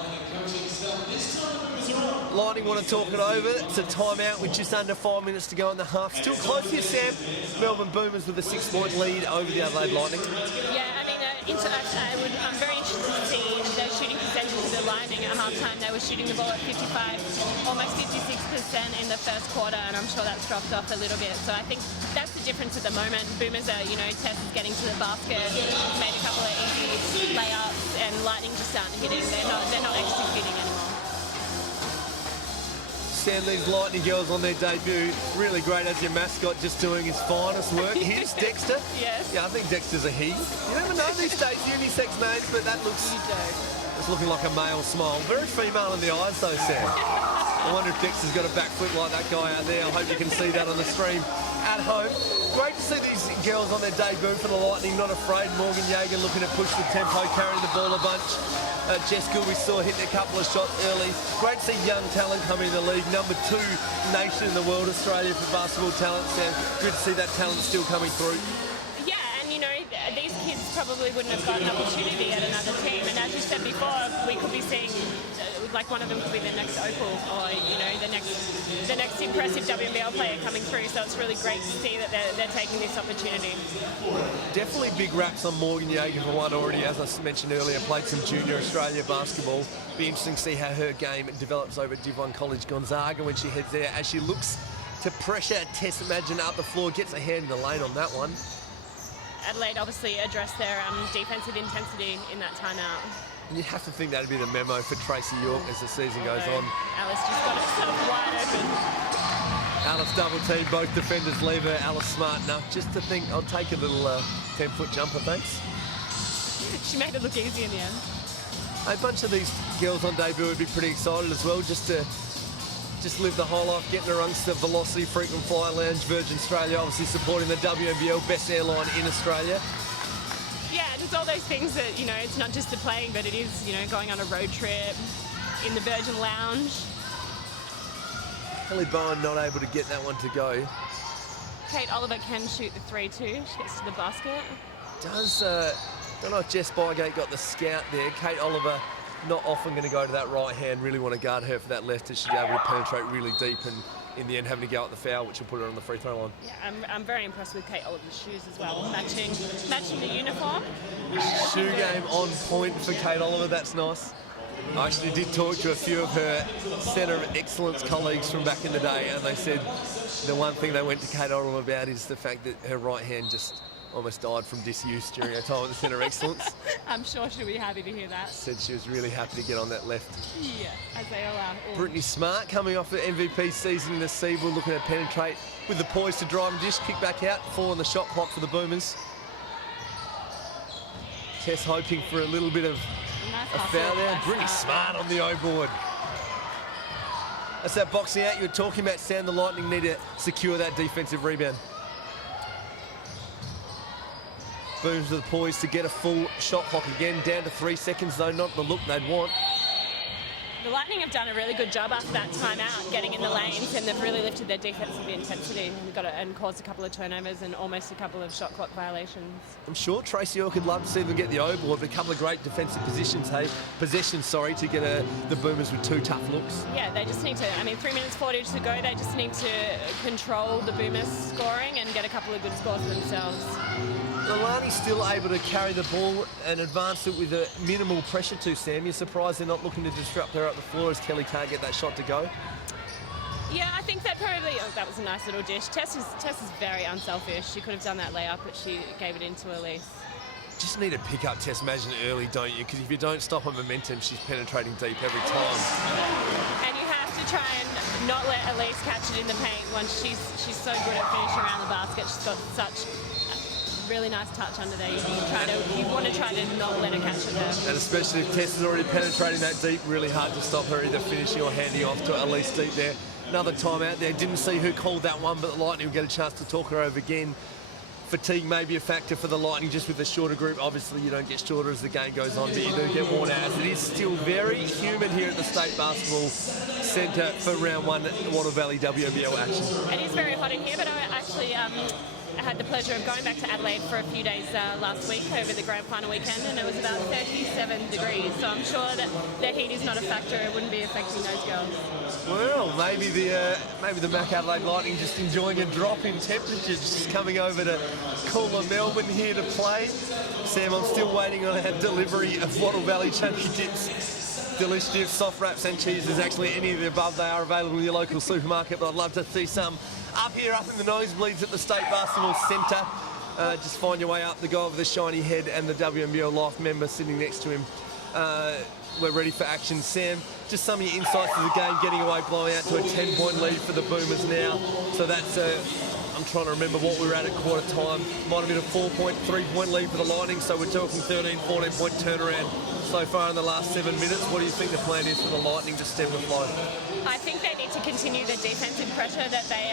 Lightning want to talk it over. It's a timeout with just under 5 minutes to go in the half. Still close here, Sam. Melbourne Boomers with a 6-point lead over the Adelaide Lightning. Yeah, I mean, I'm very interested to see their shooting percentage of the Lightning at halftime. They were shooting the ball at 55, almost 56% in the first quarter, and I'm sure that's dropped off a little bit. So I think that's the difference at the moment. Boomers are, you know, Tess is getting to the basket, made a couple of easy layups, and Lightning just aren't hitting. They're not executing anymore. Sam, these Lightning girls on their debut, really great as your mascot, just doing his finest work. Here's Dexter. Yes. Yeah, I think Dexter's a he. You never know these days, unisex names, but that looks... It's looking like a male smile. Very female in the eyes though, Sam. I wonder if Dexter's got a back foot like that guy out there. I hope you can see that on the stream at home. Great to see these girls on their debut for the Lightning, not afraid. Morgan Jaeger looking to push the tempo, carrying the ball a bunch. Jess Gill, we saw hitting a couple of shots early. Great to see young talent coming in the league. Number 2 nation in the world, Australia, for basketball talent. Sam, good to see that talent still coming through. Yeah, and you know, these kids probably wouldn't have got an opportunity at another team. And as you said before, we could be seeing, like one of them could be the next Opal or, you know, the next impressive WNBL player coming through. So it's really great to see that they're taking this opportunity. Definitely big raps on Morgan Jaeger for one already, as I mentioned earlier, played some junior Australia basketball. Be interesting to see how her game develops over at Div 1 College Gonzaga when she heads there, as she looks to pressure Tess Madgen up the floor, gets a hand in the lane on that one. Adelaide obviously addressed their defensive intensity in that timeout. You have to think that'd be the memo for Tracy York as the season goes on. Alice just got herself wide open. Alice double team, both defenders leave her. Alice smart enough just to think, I'll take a little 10-foot jumper, thanks. She made it look easy in the end. A bunch of these girls on debut would be pretty excited as well, just to live the whole life, getting amongst the Velocity Frequent Flyer Lounge. Virgin Australia obviously supporting the WNBL, best airline in Australia. Yeah, and it's all those things that, you know, it's not just the playing, but it is, you know, going on a road trip, in the Virgin Lounge. Kelly Bowen not able to get that one to go. Kate Oliver can shoot the 3-2. She gets to the basket. Does, don't know if Jess Bygate got the scout there. Kate Oliver not often going to go to that right hand, really want to guard her for that left as she's able to penetrate really deep and in the end having to go at the foul, which will put her on the free throw line. Yeah, I'm very impressed with Kate Oliver's shoes as well, matching the uniform. Shoe game on point for Kate Oliver, that's nice. I actually did talk to a few of her Centre of Excellence colleagues from back in the day, and they said the one thing they went to Kate Oliver about is the fact that her right hand just almost died from disuse during her time at the Centre of Excellence. I'm sure she'll be happy to hear that. Said she was really happy to get on that left. Yeah, as they all are. Brittany Smart coming off the MVP season in the Seaboard, looking to penetrate with the poise to drive and dish, kick back out, fall on the shot clock for the Boomers. Tess hoping for a little bit of a foul there. Brittany Smart on the O-board. That's that boxing out you were talking about, Sam. The Lightning need to secure that defensive rebound. Boomers with the poise to get a full shot clock again. Down to 3 seconds, though, not the look they'd want. The Lightning have done a really good job after that timeout, getting in the lanes, and they've really lifted their defensive intensity and caused a couple of turnovers and almost a couple of shot clock violations. I'm sure Tracy Orr could love to see them get the O-board, but a couple of great defensive possessions, to get the Boomers with 2 tough looks. Yeah, they just need to, 3 minutes 40 to go, they just need to control the Boomers scoring and get a couple of good scores for themselves. Leilani's still able to carry the ball and advance it with a minimal pressure to Sam. You're surprised they're not looking to disrupt her up the floor as Kelly can't get that shot to go? Yeah, I think that probably... Oh, that was a nice little dish. Tess is very unselfish. She could have done that layup, but she gave it into Elise. Just need to pick up Tess Madgen early, don't you? Because if you don't stop her momentum, she's penetrating deep every time. And you have to try and not let Elise catch it in the paint once she's so good at finishing around the basket. She's got such a really nice touch under there. You want to try to not let her catch it there. And especially if Tess is already penetrating that deep, really hard to stop her either finishing or handing off to Elise deep there. Another time out there. Didn't see who called that one, but the Lightning will get a chance to talk her over again. Fatigue may be a factor for the Lightning just with the shorter group. Obviously, you don't get shorter as the game goes on, but you do get worn out. It is still very humid here at the State Basketball Centre for round 1 Wattle Valley WNBL action. It is very hot in here, but I actually had the pleasure of going back to Adelaide for a few days last week over the grand final weekend, and it was about 37 degrees. So I'm sure that the heat is not a factor. It wouldn't be affecting those girls. Well, maybe the Mac Adelaide Lightning just enjoying a drop in temperature, just coming over to cooler Melbourne here to play. Sam, I'm still waiting on our delivery of Wattle Valley chunky dips, delicious dips, soft wraps and cheeses. Actually, any of the above, they are available in your local supermarket, but I'd love to see some up here, up in the nosebleeds at the State Basketball Centre. Just find your way up, the guy with the shiny head and the WNBL Life member sitting next to him. We're ready for action. Sam, just some of your insights to the game, getting away, blowing out to a 10-point lead for the Boomers now. So that's, I'm trying to remember what we were at quarter time. Might have been a 4-point, 3-point lead for the Lightning, so we're talking 13, 14-point turnaround so far in the last 7 minutes. What do you think the plan is for the Lightning to stem the flow? I think they need to continue the defensive pressure that they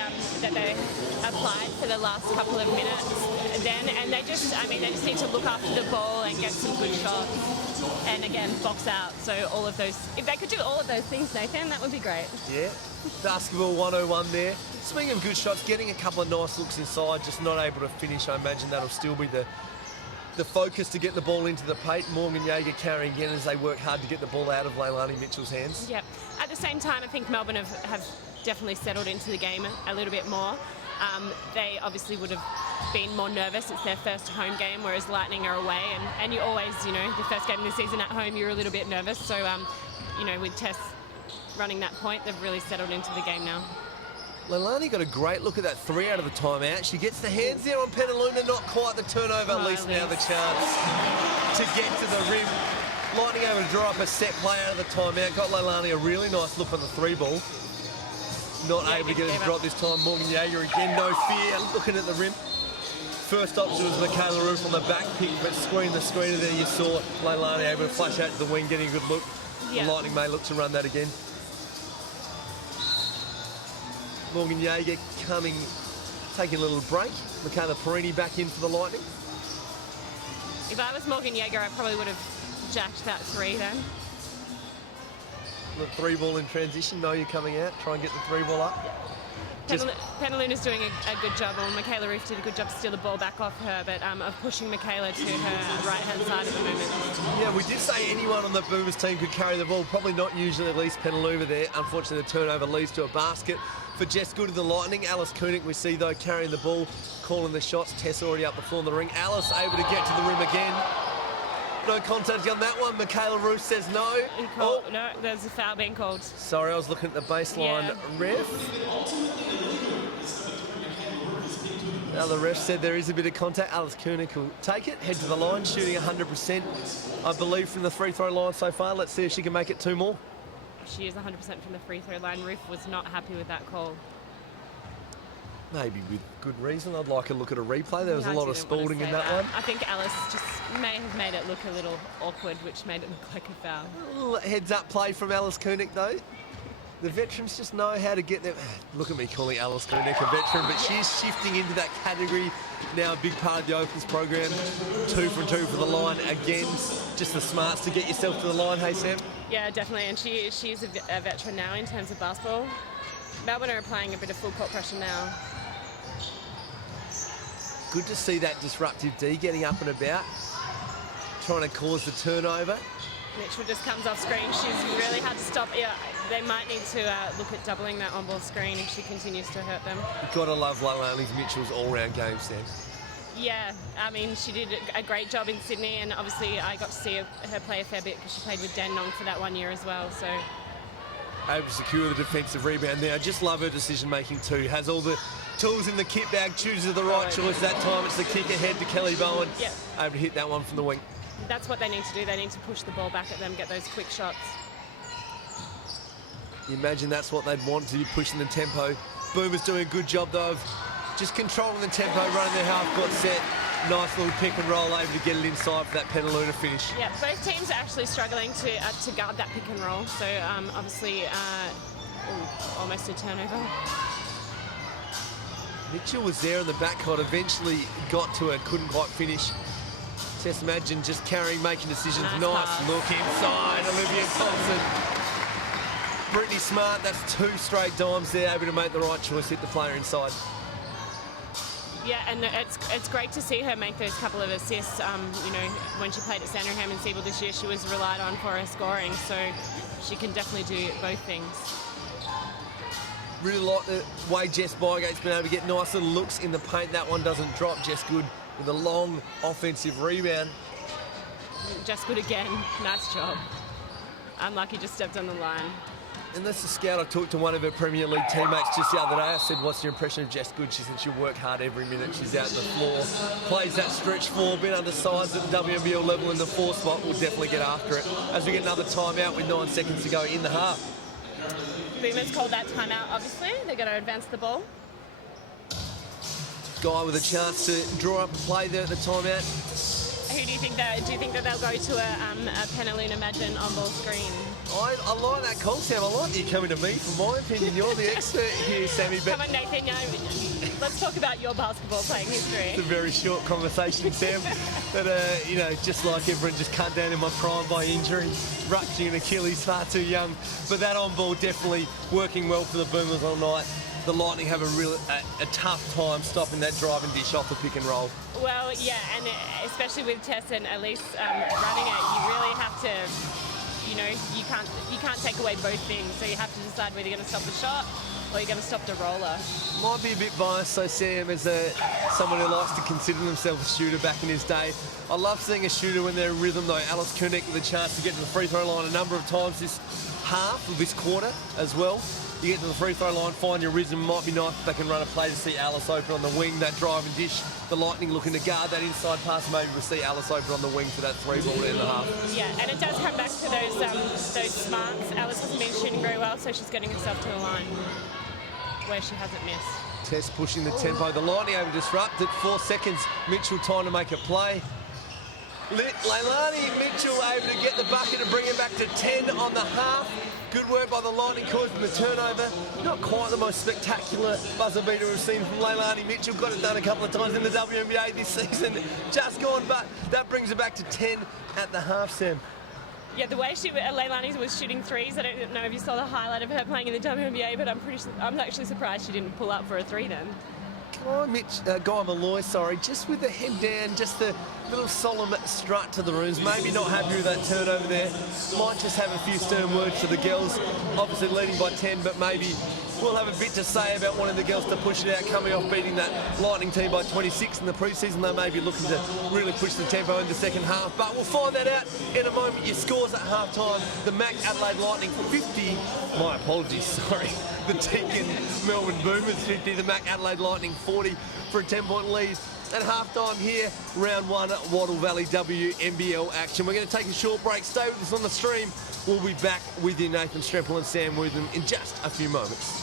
applied for the last couple of minutes. And they just need to look after the ball and get some good shots. And again, box out. So all of those, if they could do all of those things, Nathan, that would be great. Yeah, basketball 101 there. Speaking of good shots, getting a couple of nice looks inside, just not able to finish. I imagine that'll still be the focus to get the ball into the paint. Morgan Yeager carrying again as they work hard to get the ball out of Leilani Mitchell's hands. Yep. At the same time, I think Melbourne have definitely settled into the game a little bit more. They obviously would have been more nervous. It's their first home game, whereas Lightning are away. And you always, the first game of the season at home, you're a little bit nervous. So, with Tess running that point, they've really settled into the game now. Leilani got a great look at that 3 out of the timeout. She gets the hands there on Penaluna, not quite the turnover. At least now the chance to get to the rim. Lightning able to draw up a set play out of the timeout. Got Leilani a really nice look on the 3 ball. Not able to get it to drop this time. Morgan Yeager again, no fear, looking at the rim. First option was Michaela Roof on the back pick, but the screener there, you saw Leilani able to flash out to the wing, getting a good look. The Lightning may look to run that again. Morgan Yeager taking a little break. Michaela Perini back in for the Lightning. If I was Morgan Yeager, I probably would have jacked that 3 then. The 3 ball in transition. No, you're coming out. Try and get the 3 ball up. Peneluna's doing a good job, or Michaela Roof did a good job to steal the ball back off her, but of pushing Michaela to her right-hand side at the moment. Yeah, we did say anyone on the Boomers team could carry the ball. Probably not usually, at least Peneluna there. Unfortunately, the turnover leads to a basket for Jess Good of the Lightning. Alice Koenig, we see, though, carrying the ball, calling the shots. Tess already up the floor in the ring. Alice able to get to the rim again. No contact on that one. Michaela Roof says no. No, there's a foul being called. Sorry, I was looking at the baseline ref. Now the ref said there is a bit of contact. Alice Koenig will take it, head to the line, shooting 100%, I believe, from the free throw line so far. Let's see if she can make it 2 more. She is 100% from the free throw line. Roof was not happy with that call. Maybe with good reason. I'd like a look at a replay. There was a lot of Spalding in that one. I think Alice just may have made it look a little awkward, which made it look like a foul. A little heads-up play from Alice Koenig, though. The veterans just know how to get them. Look at me calling Alice Koenig a veteran, but she is shifting into that category now, a big part of the Opens program. 2 from 2 for the line again. Just the smarts to get yourself to the line, hey Sam? Yeah, definitely, and she's a veteran now in terms of basketball. Melbourne are applying a bit of full court pressure now. Good to see that disruptive D getting up and about, trying to cause the turnover. Mitchell just comes off screen. She's really hard to stop. Yeah, they might need to look at doubling that on-ball screen if she continues to hurt them. You've got to love Leilani Mitchell's all-round game, Sam. Yeah, I mean, she did a great job in Sydney, and obviously I got to see her play a fair bit because she played with Dan Nong for that 1 year as well. So able to secure the defensive rebound there. I just love her decision-making too. Has all the tools in the kit bag, chooses the right choice. That time it's the kick ahead to Kelly Bowen. Yep. Able to hit that one from the wing. That's what they need to do. They need to push the ball back at them, get those quick shots. You imagine that's what they'd want to be, pushing the tempo. Boomers doing a good job though of just controlling the tempo, running their half-court set. Nice little pick and roll, able to get it inside for that Peneluna finish. Yeah, both teams are actually struggling to guard that pick and roll. So obviously, almost a turnover. Mitchell was there in the backcourt, eventually got to her, couldn't quite finish. Tess Madgen just carrying, making decisions. Nice look inside, Olivia Thompson. Brittany Smart, that's 2 straight dimes there, able to make the right choice, hit the player inside. Yeah, and it's great to see her make those couple of assists. You know, when she played at Sandringham and Siebel this year, she was relied on for her scoring, so she can definitely do both things. Really like the way Jess Bygate's been able to get nice little looks in the paint. That one doesn't drop. Jess Good with a long offensive rebound. Jess Good again. Nice job. Unlucky, just stepped on the line. And that's the scout. I talked to one of her Premier League teammates just the other day. I said, what's your impression of Jess Good? She said she'll work hard every minute she's out on the floor. Plays that stretch 4, been undersized at the WNBL level in the 4 spot. We'll definitely get after it as we get another timeout with 9 seconds to go in the half. Boomers called that timeout, obviously. They're going to advance the ball. Guy with a chance to draw up a play there at the timeout. Who do you think that they'll go to a Peneluna Madgen on-ball screen? I like that call, Sam. I like you coming to me for my opinion. You're the expert here, Sammy. But come on, Nathan. Let's talk about your basketball playing history. It's a very short conversation, Sam. But, you know, just like everyone, just cut down in my prime by injury. Rupturing Achilles, far too young. But that on-ball definitely working well for the Boomers all night. The Lightning have a tough time stopping that drive and dish off the pick and roll. Well, yeah, and especially with Tess and Elise running it, you really have to, you know, you can't take away both things. So you have to decide whether you're going to stop the shot or you're going to stop the roller. Might be a bit biased, so Sam, as someone who likes to consider themselves a shooter back in his day. I love seeing a shooter when they're in rhythm, though. Alice Koenig with a chance to get to the free throw line a number of times this half of this quarter as well. You get to the free throw line, find your rhythm. Might be nice if they can run a play to see Alice open on the wing, that drive and dish. The Lightning looking to guard that inside pass. Maybe we'll see Alice open on the wing for that 3 ball in the half. Yeah, and it does come back to those smarts. Alice hasn't been shooting very well, so she's getting herself to the line where she hasn't missed. Tess pushing the tempo. The Lightning able to disrupt it. 4 seconds. Mitchell time to make a play. Leilani Mitchell able to get the bucket and bring it back to 10 on the half. Good work by the Lightning causing the turnover. Not quite the most spectacular buzzer beater we've seen from Leilani Mitchell. Got it done a couple of times in the WNBA this season. Just gone, but that brings it back to 10 at the half, Sam. Yeah, the way Leilani was shooting threes, I don't know if you saw the highlight of her playing in the WNBL, but I'm actually surprised she didn't pull up for a three then. Guy Malloy, sorry, just with the head down, just the little solemn strut to the rooms. Maybe not happy with that turnover there. Might just have a few stern words to the girls. Obviously leading by 10, but maybe we'll have a bit to say about wanting the girls to push it out, coming off beating that Lightning team by 26 in the pre-season. They may be looking to really push the tempo in the second half, but we'll find that out in a moment. Your scores at half-time, the Mac Adelaide Lightning 50, my apologies, sorry, the Deakin Melbourne Boomers 50, the Mac Adelaide Lightning 40 for a 10-point lead. At half-time here, round one, Wattle Valley WNBL action. We're going to take a short break. Stay with us on the stream. We'll be back with you, Nathan Stremple and Sam Wootham, in just a few moments.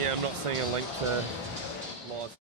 Yeah, I'm not seeing a link to live.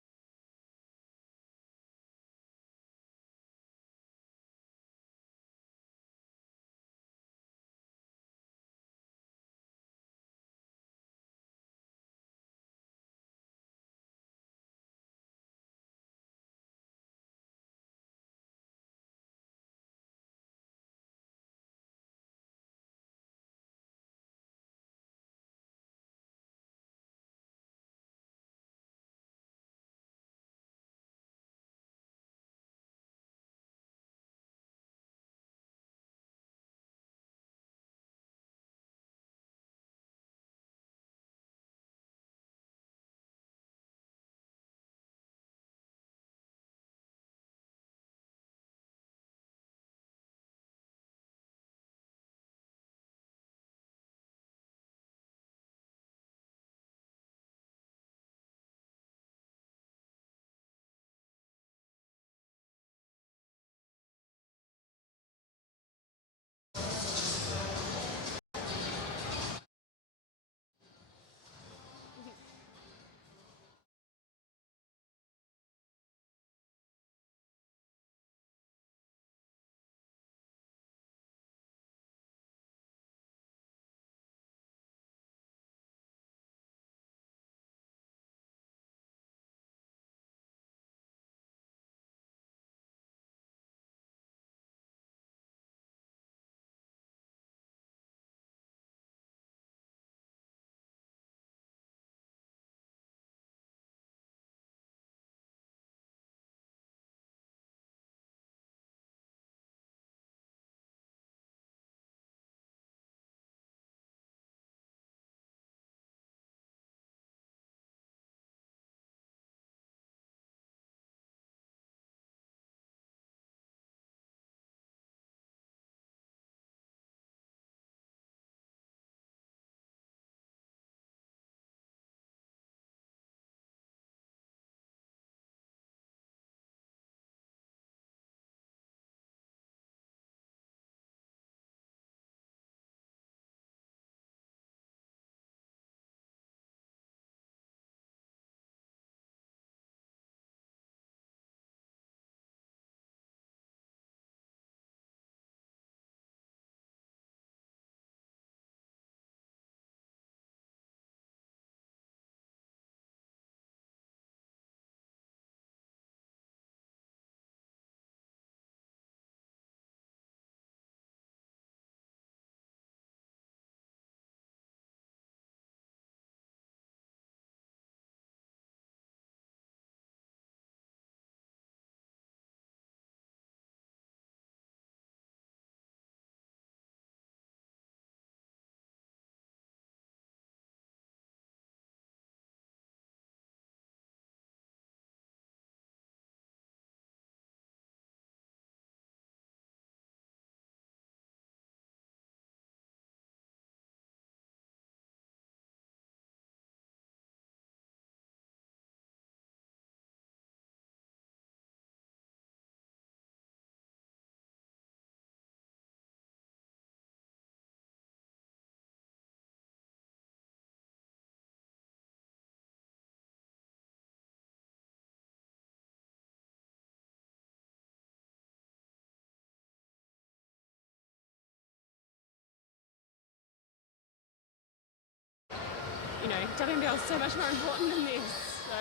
you know, WNBL is so much more important than this. So.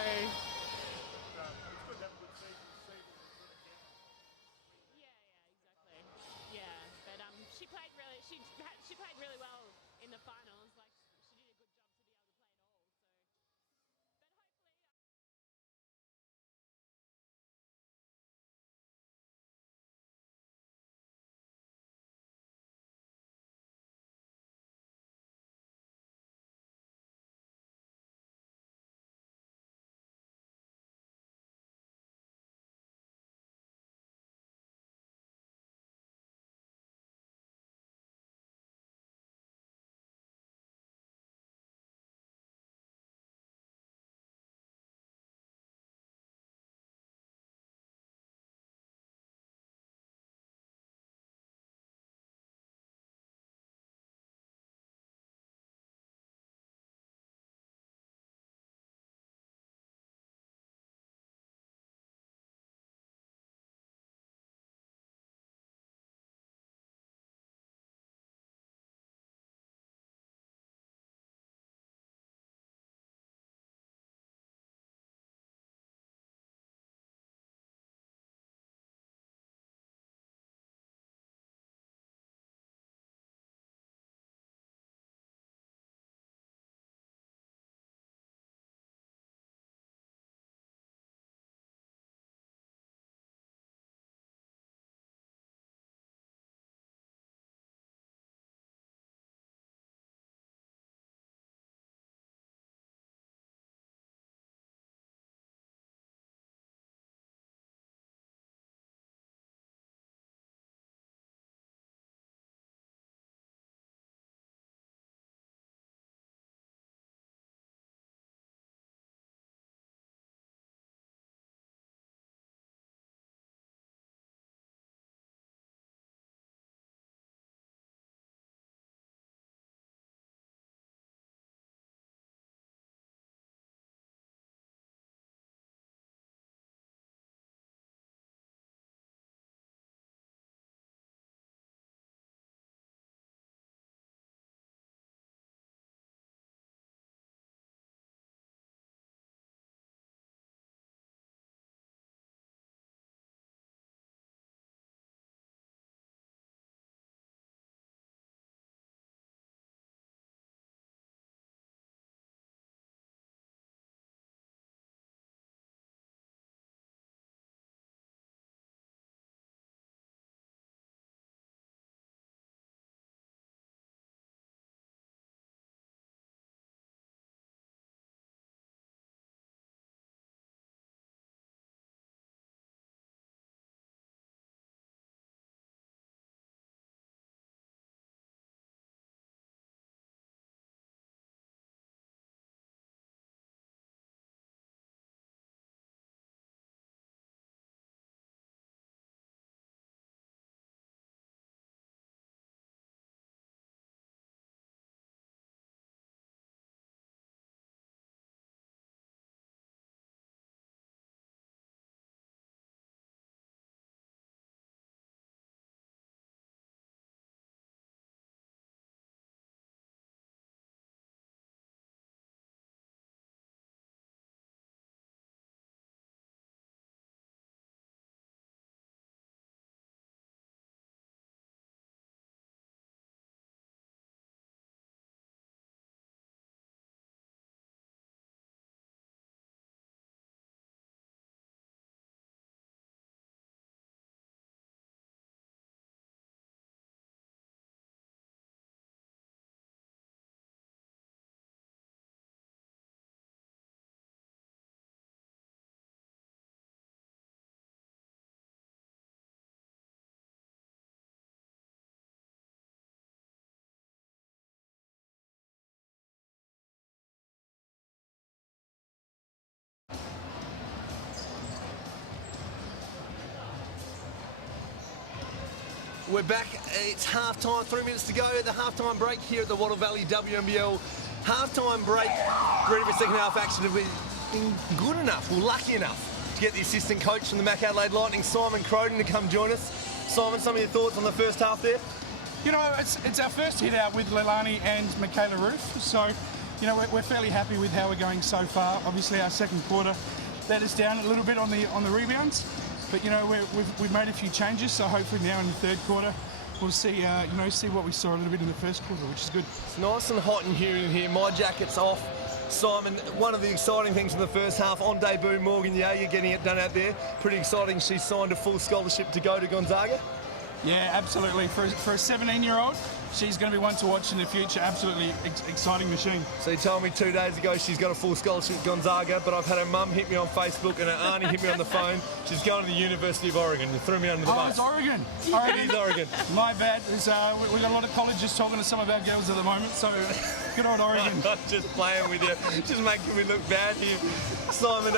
She played really well in the finals. Like, she did a good job to be able to play it all. So, but We're back. It's half-time, 3 minutes to go. The half-time break here at the Wattle Valley WNBL. Half-time break, ready for second half action. We've been good enough, well, lucky enough to get the assistant coach from the Mac Adelaide Lightning, Simon Croden, to come join us. Simon, some of your thoughts on the first half there? You know, it's our first hit out with Leilani and Michaela Roof, so you know, we're fairly happy with how we're going so far. Obviously, our second quarter let us down a little bit on the rebounds, but you know, we've made a few changes, so hopefully now in the third quarter we'll see see what we saw a little bit in the first quarter, which is good. It's nice and hot and humid in here. My jacket's off. Simon, one of the exciting things in the first half, on debut, Morgan Yeager getting it done out there. Pretty exciting. She signed a full scholarship to go to Gonzaga. Yeah, absolutely. For a 17-year-old, she's going to be one to watch in the future. Absolutely exciting machine. So you told me 2 days ago she's got a full scholarship at Gonzaga, but I've had her mum hit me on Facebook and her auntie hit me on the phone. She's going to the University of Oregon. You threw me under the bus. It's Oregon. It is Oregon. My bad. We've got a lot of colleges talking to some of our girls at the moment, so good old Oregon. I'm just playing with you, just making me look bad here. Simon,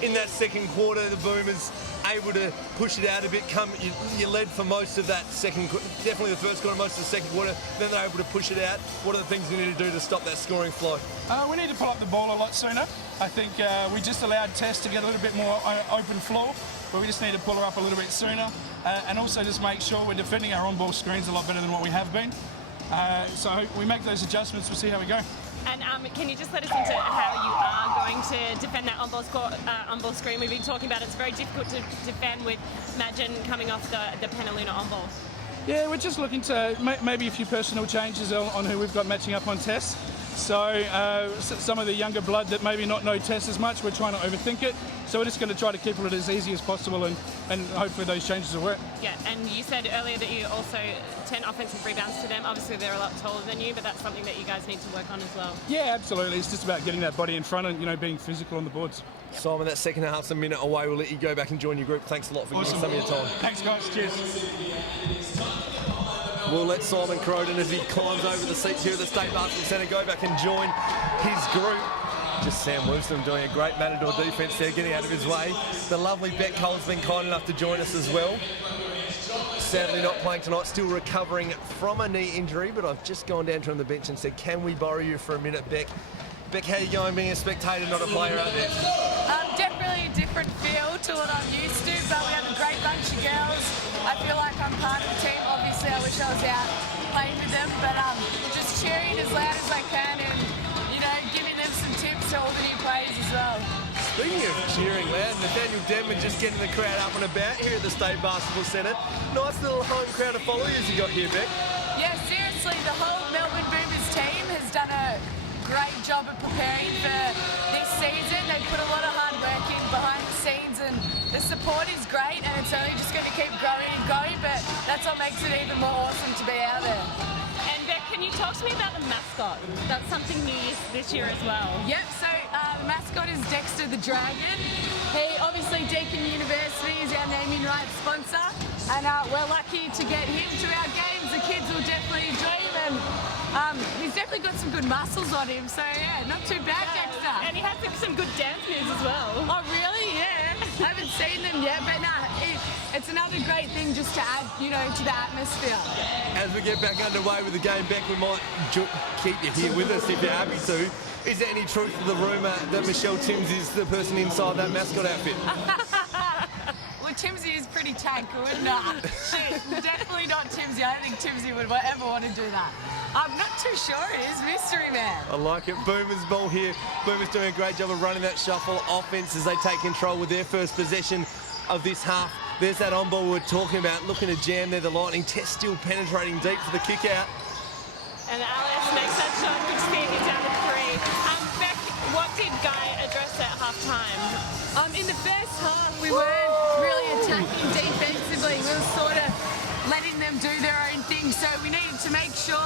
in that second quarter, the Boomers able to push it out a bit. You led for most of that second, definitely the first quarter, most of the second quarter. Then they're able to push it out. What are the things we need to do to stop that scoring flow? We need to pull up the ball a lot sooner. I think we just allowed Tess to get a little bit more open floor, but we just need to pull her up a little bit sooner, and also just make sure we're defending our on-ball screens a lot better than what we have been. So we make those adjustments. We'll see how we go. And can you just let us into how you are going to defend that on-ball screen? We've been talking about it's very difficult to defend with Magin coming off the Penaluna on-ball. Yeah, we're just looking to maybe a few personal changes on who we've got matching up on Tess. So some of the younger blood that maybe not know Tess as much, we're trying to overthink it. So we're just going to try to keep it as easy as possible, and hopefully those changes will work. Yeah, and you said earlier that you also 10 offensive rebounds to them. Obviously they're a lot taller than you, but that's something that you guys need to work on as well. Yeah, absolutely. It's just about getting that body in front and being physical on the boards. Yep. Simon, that second half's a minute away. We'll let you go back and join your group. Thanks a lot for giving some of your time. Thanks, guys. Cheers. We'll let Simon Croden, as he climbs over the seats here at the State Basketball Centre, go back and join his group. Just Sam Wilson doing a great Matador defence there, getting out of his way. The lovely Beck Cole's been kind enough to join us as well. Sadly not playing tonight, still recovering from a knee injury, but I've just gone down to him on the bench and said, can we borrow you for a minute, Beck? Beck, how you going being a spectator, not a player out there? Definitely a different feel to what I'm used to, but we have a great bunch of girls. I feel like I'm part of the team. Obviously, I wish I was out playing with them, but just cheering as loud as I can and, giving them some tips to all the new players as well. Speaking of cheering loud, Nathaniel Denman just getting the crowd up and about here at the State Basketball Centre. Nice little home crowd of followers you got here, Beck. Yeah, seriously, the whole Melbourne Boomers team has done a great job of preparing for this season. They put a lot of hard work in behind the scenes, and the support is great, and it's only just going to keep growing and going, but that's what makes it even more awesome to be out there. And Beck, can you talk to me about the mascot? That's something new this year as well. Yep, so the mascot is Dexter the Dragon. He, obviously, Deakin University is our naming rights sponsor, and we're lucky to get him to our games. The kids will definitely enjoy him, and he's definitely got some good muscles on him, so yeah, not too bad, Dexter. And he has some good dance moves as well. Oh, really? Yeah. I haven't seen them yet, but it's another great thing just to add, to the atmosphere. As we get back underway with the game, Beck, we might keep you here with us if you're happy to. Is there any truth to the rumour that Michelle Timms is the person inside that mascot outfit? Well, Timsy is pretty good. Nah, definitely not Timsy. I don't think Timsy would ever want to do that. I'm not too sure. It is mystery man. I like it. Boomers ball here. Boomers doing a great job of running that shuffle offense as they take control with their first possession of this half. There's that on ball we were talking about, looking to jam there. The Lightning. Tess still penetrating deep for the kick out. And Alice makes that shot. Good speed. He's down to 3. Beck, what did Guy address at half time? In the first half, we weren't really attacking defensively. We were sort of letting them do their own thing. So we needed to make sure,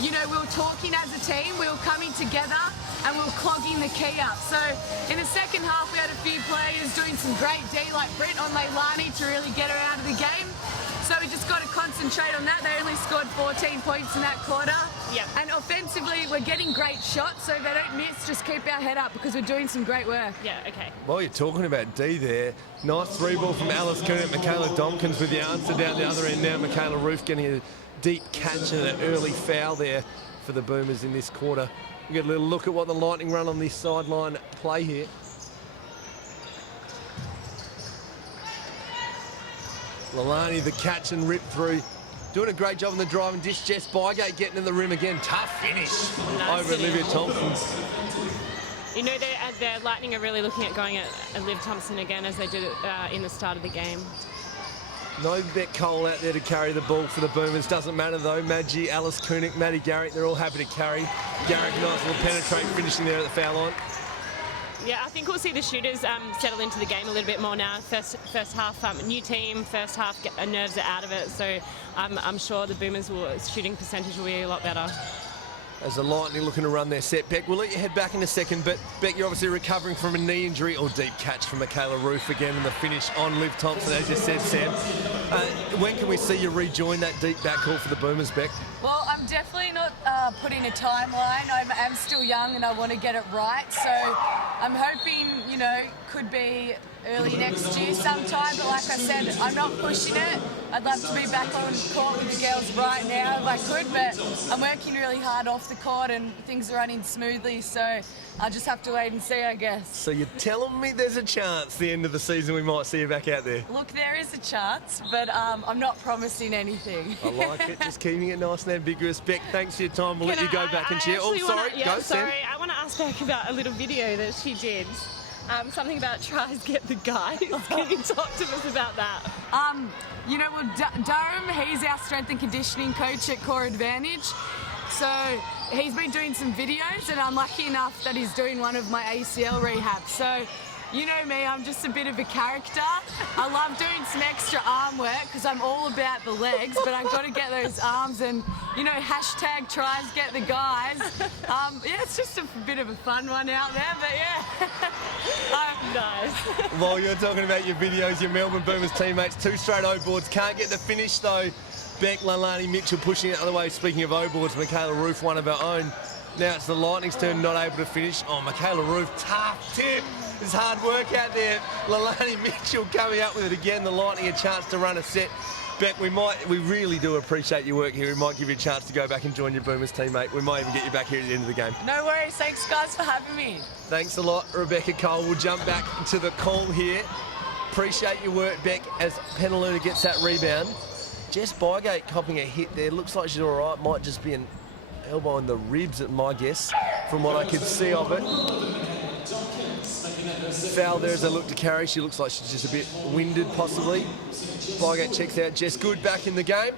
we were talking as a team, we were coming together, and we were clogging the key up. So in the second half, we had a few players doing some great D, like Britt on Leilani, to really get her out of the game. So we just got to concentrate on that. They only scored 14 points in that quarter. Yep. And offensively, we're getting great shots, so if they don't miss, just keep our head up because we're doing some great work. Yeah, okay. While you're talking about D there, nice 3-ball from Alice Coon at Michaela Domkins with the answer down the other end now. Michaela Roof getting a deep catch and an early foul there for the Boomers in this quarter. We get a little look at what the Lightning run on this sideline play here. Leilani the catch and rip through Doing a great job on the driving dish. Jess Bygate getting in the rim again. Tough finish Nice over finish. Olivia Thompson. You know, the Lightning are really looking at going at Liv Thompson again as they did in the start of the game. No Bet Cole out there to carry the ball for the Boomers. Doesn't matter though. Maggie, Alice Koenig, Maddie Garrick, they're all happy to carry. Garrick, nice little penetrate, finishing there at the foul line. Yeah, I think we'll see the shooters settle into the game a little bit more now. First half, new team. First half, nerves are out of it. So I'm sure the Boomers' shooting percentage will be a lot better. As the Lightning looking to run their set. Beck, we'll let you head back in a second, but Beck, you're obviously recovering from a knee injury. Or deep catch from Michaela Roof again, and the finish on Liv Thompson, as you said, Sam. When can we see you rejoin that deep backcourt for the Boomers, Beck? Well, I'm definitely not putting a timeline. I'm still young and I want to get it right. So I'm hoping, you know, could be early next year sometime. But like I said, I'm not pushing it. I'd love to be back on court with the girls right now if I could. But I'm working really hard off the court and things are running smoothly. So I'll just have to wait and see, I guess. So you're telling me there's a chance the end of the season we might see you back out there? Look, there is a chance, but I'm not promising anything. I like it, just keeping it nice and ambiguous. Beck, thanks for your time. We'll let you go back and cheer. Oh, sorry, go, Sam. I want to ask Beck about a little video that she did. Something about tries get the guys. Can you talk to us about that? You know, well, Durham, he's our strength and conditioning coach at Core Advantage. So he's been doing some videos and I'm lucky enough that he's doing one of my ACL rehabs. So, you know me, I'm just a bit of a character. I love doing some extra arm work because I'm all about the legs, but I've got to get those arms and, you know, hashtag tries get the guys. Yeah, it's just a bit of a fun one out there, but yeah. Nice. While you're talking about your videos, your Melbourne Boomers teammates, 2 straight O-boards, can't get the finish though. Beck, Leilani Mitchell pushing it the other way. Speaking of O-boards, Michaela Roof, one of our own. Now it's the Lightning's turn, not able to finish. Oh, Michaela Roof, tough tip. There's hard work out there. Leilani Mitchell coming up with it again. The Lightning a chance to run a set. Beck, we really do appreciate your work here. We might give you a chance to go back and join your Boomers teammate. We might even get you back here at the end of the game. No worries. Thanks, guys, for having me. Thanks a lot, Rebecca Cole. We'll jump back to the call here. Appreciate your work, Beck, as Penaluna gets that rebound. Jess Bygate copping a hit there. Looks like she's all right. Might just be an elbow in the ribs, at my guess, from what I could see of it. Foul there as they look to carry. She looks like she's just a bit winded, possibly. Bygate checks out. Jess Good back in the game.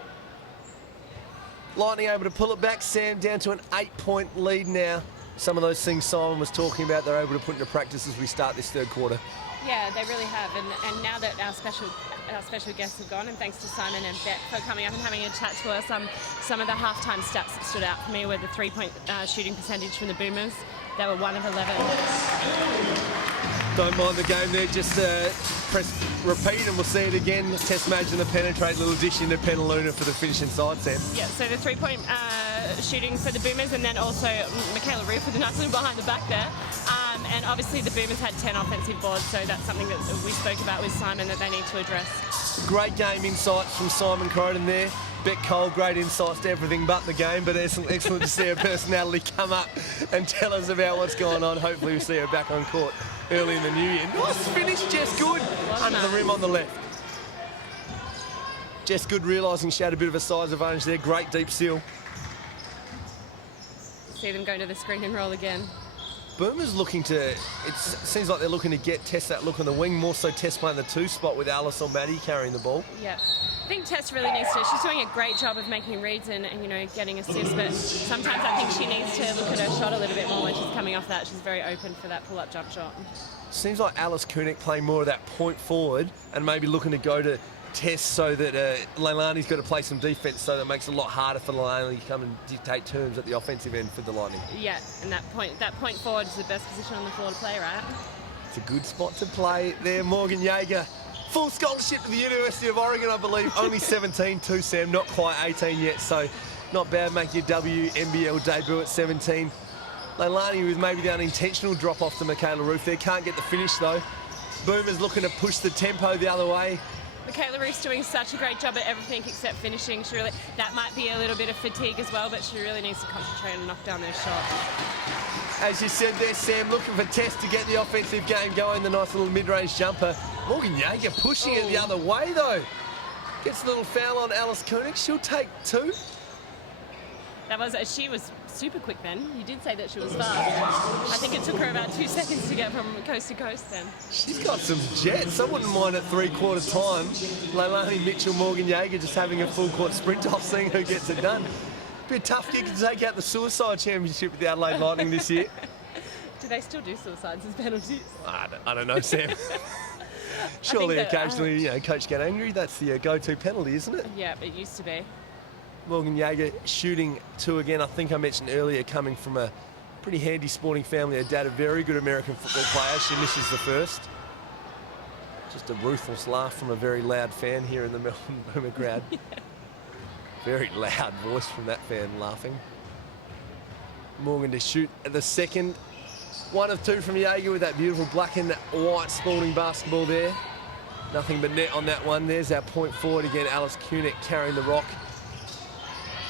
Lightning able to pull it back. Sam down to an 8-point lead now. Some of those things Simon was talking about, they're able to put into practice as we start this third quarter. Yeah, they really have, and now that our special guests have gone, and thanks to Simon and Beck for coming up and having a chat to us, some of the halftime stats that stood out for me were the 3-point shooting percentage from the Boomers. They were 1 of 11. Don't mind the game there, just press repeat and we'll see it again. Test match and the penetrate, little dish into Penaluna for the finish inside, Sam. Yeah, so the 3-point shooting for the Boomers, and then also Michaela Roof with a nice little behind the back there. And obviously the Boomers had 10 offensive boards, so that's something that we spoke about with Simon that they need to address. Great game insights from Simon Croden there. Beck Cole, great insights to everything but the game, but it's excellent to see her personality come up and tell us about what's going on. Hopefully we'll see her back on court early in the new year. Nice finish, Jess Good, under the rim on the left. Jess Good realising she had a bit of a size advantage there. Great deep seal. See them going to the screen and roll again. Boomers looking to, it seems like they're looking to test that look on the wing, more so Tess playing the 2 spot with Alice or Maddie carrying the ball. Yeah, I think Tess really needs to, she's doing a great job of making reads and you know, getting assists, but sometimes I think she needs to look at her shot a little bit more when she's coming off that. She's very open for that pull-up jump shot. Seems like Alice Koenig playing more of that point forward and maybe looking to go to Tess so that Leilani's got to play some defence, so that makes it a lot harder for Leilani to come and dictate terms at the offensive end for the Lightning. Yeah, and that point forward is the best position on the floor to play, right? It's a good spot to play there. Morgan Yeager, full scholarship to the University of Oregon, I believe. Only 17 too, Sam, not quite 18 yet, so not bad making your WNBL debut at 17. Leilani with maybe the unintentional drop off to Michaela Roof there. Can't get the finish though. Boomers looking to push the tempo the other way. Michaela Roof's doing such a great job at everything except finishing. That might be a little bit of fatigue as well, but she really needs to concentrate and knock down those shots. As you said there, Sam, looking for Tess to get the offensive game going. The nice little mid-range jumper. Morgan Yeager pushing it the other way, though. Gets a little foul on Alice Koenig. She'll take 2. She was super quick then. You did say that she was fast. I think it took her about 2 seconds to get from coast to coast then. She's got some jets. I wouldn't mind at 3/4 time. Leilani Mitchell, Morgan Yeager just having a full court sprint off, seeing who gets it done. Be a tough kick to take out the suicide championship with the Adelaide Lightning this year. Do they still do suicides as penalties? I don't know, Sam. Surely occasionally, coach get angry. That's the go-to penalty, isn't it? Yeah, it used to be. Morgan Yeager shooting 2 again. I think I mentioned earlier, coming from a pretty handy sporting family. Her dad, a very good American football player. She misses the first. Just a ruthless laugh from a very loud fan here in the Melbourne Boomer crowd. Yeah. Very loud voice from that fan laughing. Morgan to shoot at the second. 1 of 2 from Yeager with that beautiful black and white Spalding basketball there. Nothing but net on that one. There's our point forward again, Alice Koenig carrying the rock.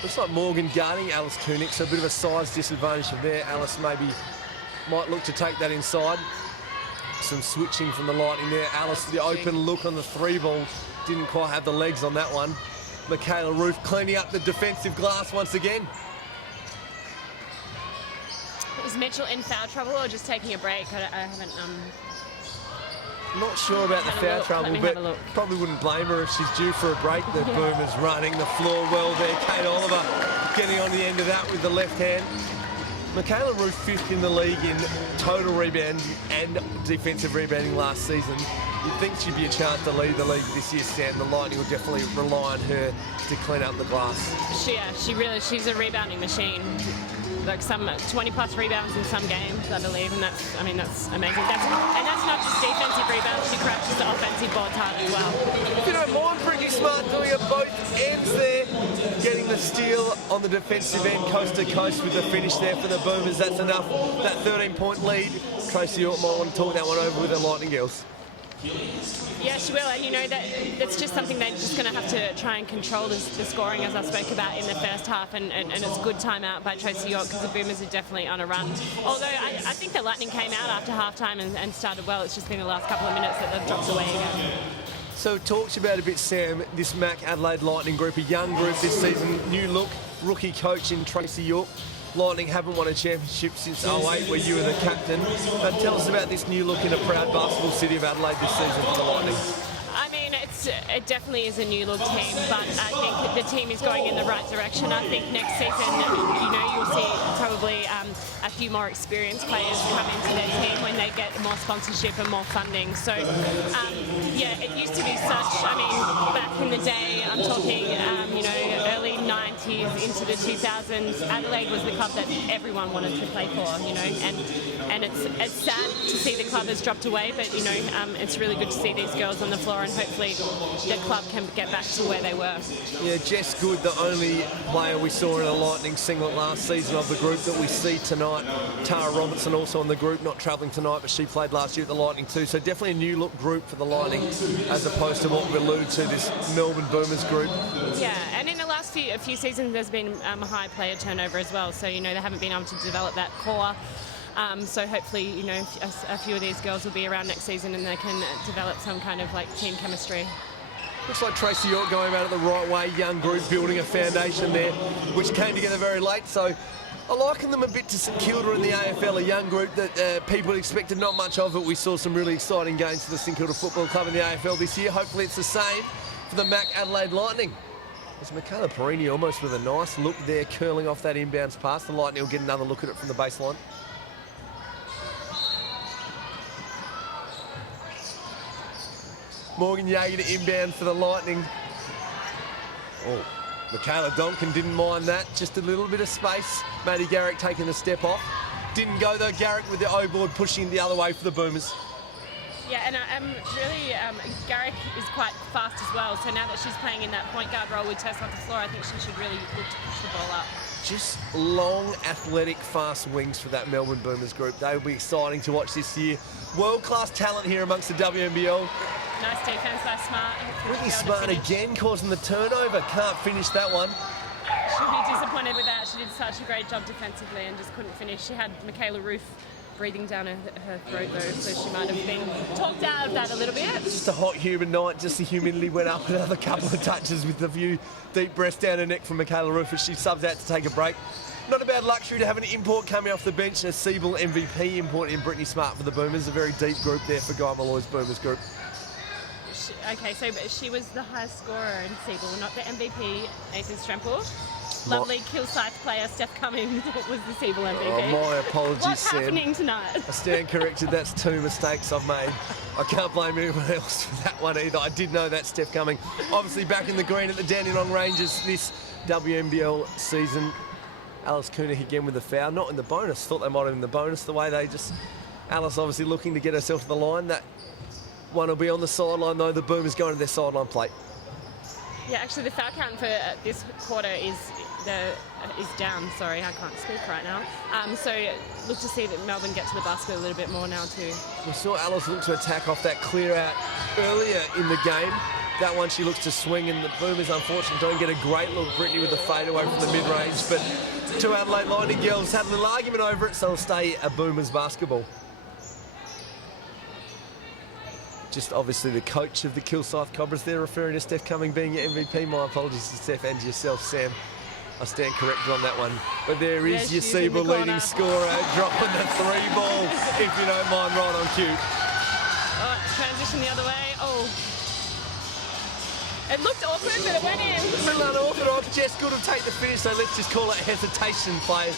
Looks like Morgan guarding Alice Koenig, so a bit of a size disadvantage from there. Alice might look to take that inside. Some switching from the Lightning there. Alice, the open look on the 3 ball. Didn't quite have the legs on that one. Michaela Roof cleaning up the defensive glass once again. Is Mitchell in foul trouble or just taking a break? I haven't... Not sure about the foul trouble, but probably wouldn't blame her if she's due for a break. The Boomers running the floor well there. Kate Oliver getting on the end of that with the left hand. Michaela Roof 5th in the league in total rebound and defensive rebounding last season. You'd think she'd be a chance to lead the league this year, Stan. The Lightning will definitely rely on her to clean up the glass. She's a rebounding machine. Like some 20-plus rebounds in some games, I believe, and that's amazing. That's not just defensive rebounds. She crashes the offensive boards hard as well. If you don't mind, pretty smart doing it both ends there. Getting the steal on the defensive end, coast to coast with the finish there for the Boomers. That's enough. That 13-point lead. Tracy York might want to talk that one over with the Lightning girls. Yeah, she will, and that's just something they're just going to have to try and control the scoring, as I spoke about in the first half, and it's a good timeout by Tracy York because the Boomers are definitely on a run. Although I think the Lightning came out after halftime and started well. It's just been the last couple of minutes that they've dropped away again. So talk to you about a bit, Sam, this Mac Adelaide Lightning group, a young group this season, new look, rookie coach in Tracy York. Lightning haven't won a championship since 08, where you were the captain. But tell us about this new look in a proud basketball city of Adelaide this season for the Lightning. I mean, it definitely is a new look team, but I think the team is going in the right direction. I think next season, you'll see probably a few more experienced players come into their team when they get more sponsorship and more funding. So, it used to be such, back in the day, I'm talking, early 90s into the 2000s, Adelaide was the club that everyone wanted to play for, and it's sad to see the club has dropped away, but, it's really good to see these girls on the floor, and hopefully the club can get back to where they were. Yeah, Jess Good, the only player we saw in a Lightning singlet last season of the group that we see tonight. Tara Robertson also on the group, not travelling tonight, but she played last year at the Lightning too. So definitely a new look group for the Lightning, as opposed to what we alluded to, this Melbourne Boomers group. Yeah, and in the last few seasons there's been a high player turnover as well. So, they haven't been able to develop that core. So hopefully, a few of these girls will be around next season and they can develop some kind of team chemistry. Looks like Tracy York going about it the right way. Young group building a foundation there, which came together very late. So I liken them a bit to St Kilda in the AFL, a young group that people expected not much of, but we saw some really exciting games for the St Kilda Football Club in the AFL this year. Hopefully it's the same for the Mac Adelaide Lightning. There's Michaela Perini almost with a nice look there, curling off that inbounds pass. The Lightning will get another look at it from the baseline. Morgan Yeager to inbound for the Lightning. Oh, Michaela Donkin didn't mind that. Just a little bit of space. Maddie Garrick taking the step off. Didn't go though. Garrick with the O-board pushing the other way for the Boomers. Yeah, and Garrick is quite fast as well. So now that she's playing in that point guard role with Tess on the floor, I think she should really look to push the ball up. Just long, athletic, fast wings for that Melbourne Boomers group. They will be exciting to watch this year. World-class talent here amongst the WNBL. Nice defense by Smart. Really Smart again, causing the turnover. Can't finish that one. She'll be disappointed with that. She did such a great job defensively and just couldn't finish. She had Michaela Roof breathing down her throat though, so she might have been talked out of that a little bit. Just a hot, humid night. Just the humidity went up another couple of touches with a few deep breaths down her neck from Michaela Roof as she subs out to take a break. Not a bad luxury to have an import coming off the bench and a Siebel MVP import in Brittany Smart for the Boomers. A very deep group there for Guy Malloy's Boomers group. Okay, so but she was the highest scorer in Siebel, not the MVP, Nathan Strempel. Lovely Kilsyth player, Steph Cummings, was the Siebel MVP. Oh, my apologies, What's Sam. happening tonight? I stand corrected. That's 2 mistakes I've made. I can't blame anyone else for that one either. I did know that Steph Cummings. Obviously back in the green at the Dandenong Rangers this WNBL season. Alice Koenig again with the foul. Not in the bonus. Thought they might have in the bonus. The way they just... Alice obviously looking to get herself to the line. That one will be on the sideline though. The Boomers going to their sideline plate. Yeah, actually the foul count for this quarter is down. Sorry, I can't speak right now. So look to see that Melbourne get to the basket a little bit more now too. We saw Alice look to attack off that clear out earlier in the game. That one she looks to swing, and the Boomers unfortunately don't get a great look. Brittany with the fade away from the mid-range, but two Adelaide Lightning girls had a little argument over it, so it'll stay a Boomers basketball. Just obviously the coach of the Kilsyth Cobras there referring to Steph Cumming being your MVP. My apologies to Steph and to yourself, Sam. I stand corrected on that one. But there is your Siebel leading scorer dropping the 3 ball, if you don't mind, right on cue. Oh, transition the other way. Oh. It looked awkward, but it went in. A little unorthodox. Jess good to take the finish, so let's just call it hesitation play.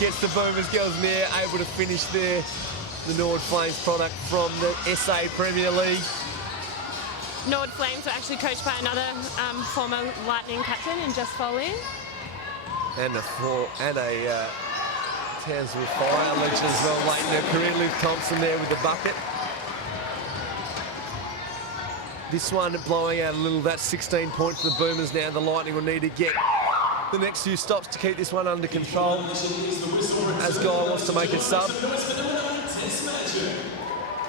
Gets the Boomers girls there, able to finish there. The Nord Flames product from the SA Premier League. Nord Flames were actually coached by another former Lightning captain in Jess Foley. And a Townsville Fire legend as well late in her career. Liv Thompson there with the bucket. This one blowing out a little. That's 16 points for the Boomers now. The Lightning will need to get the next few stops to keep this one under control as Guy wants to make a sub.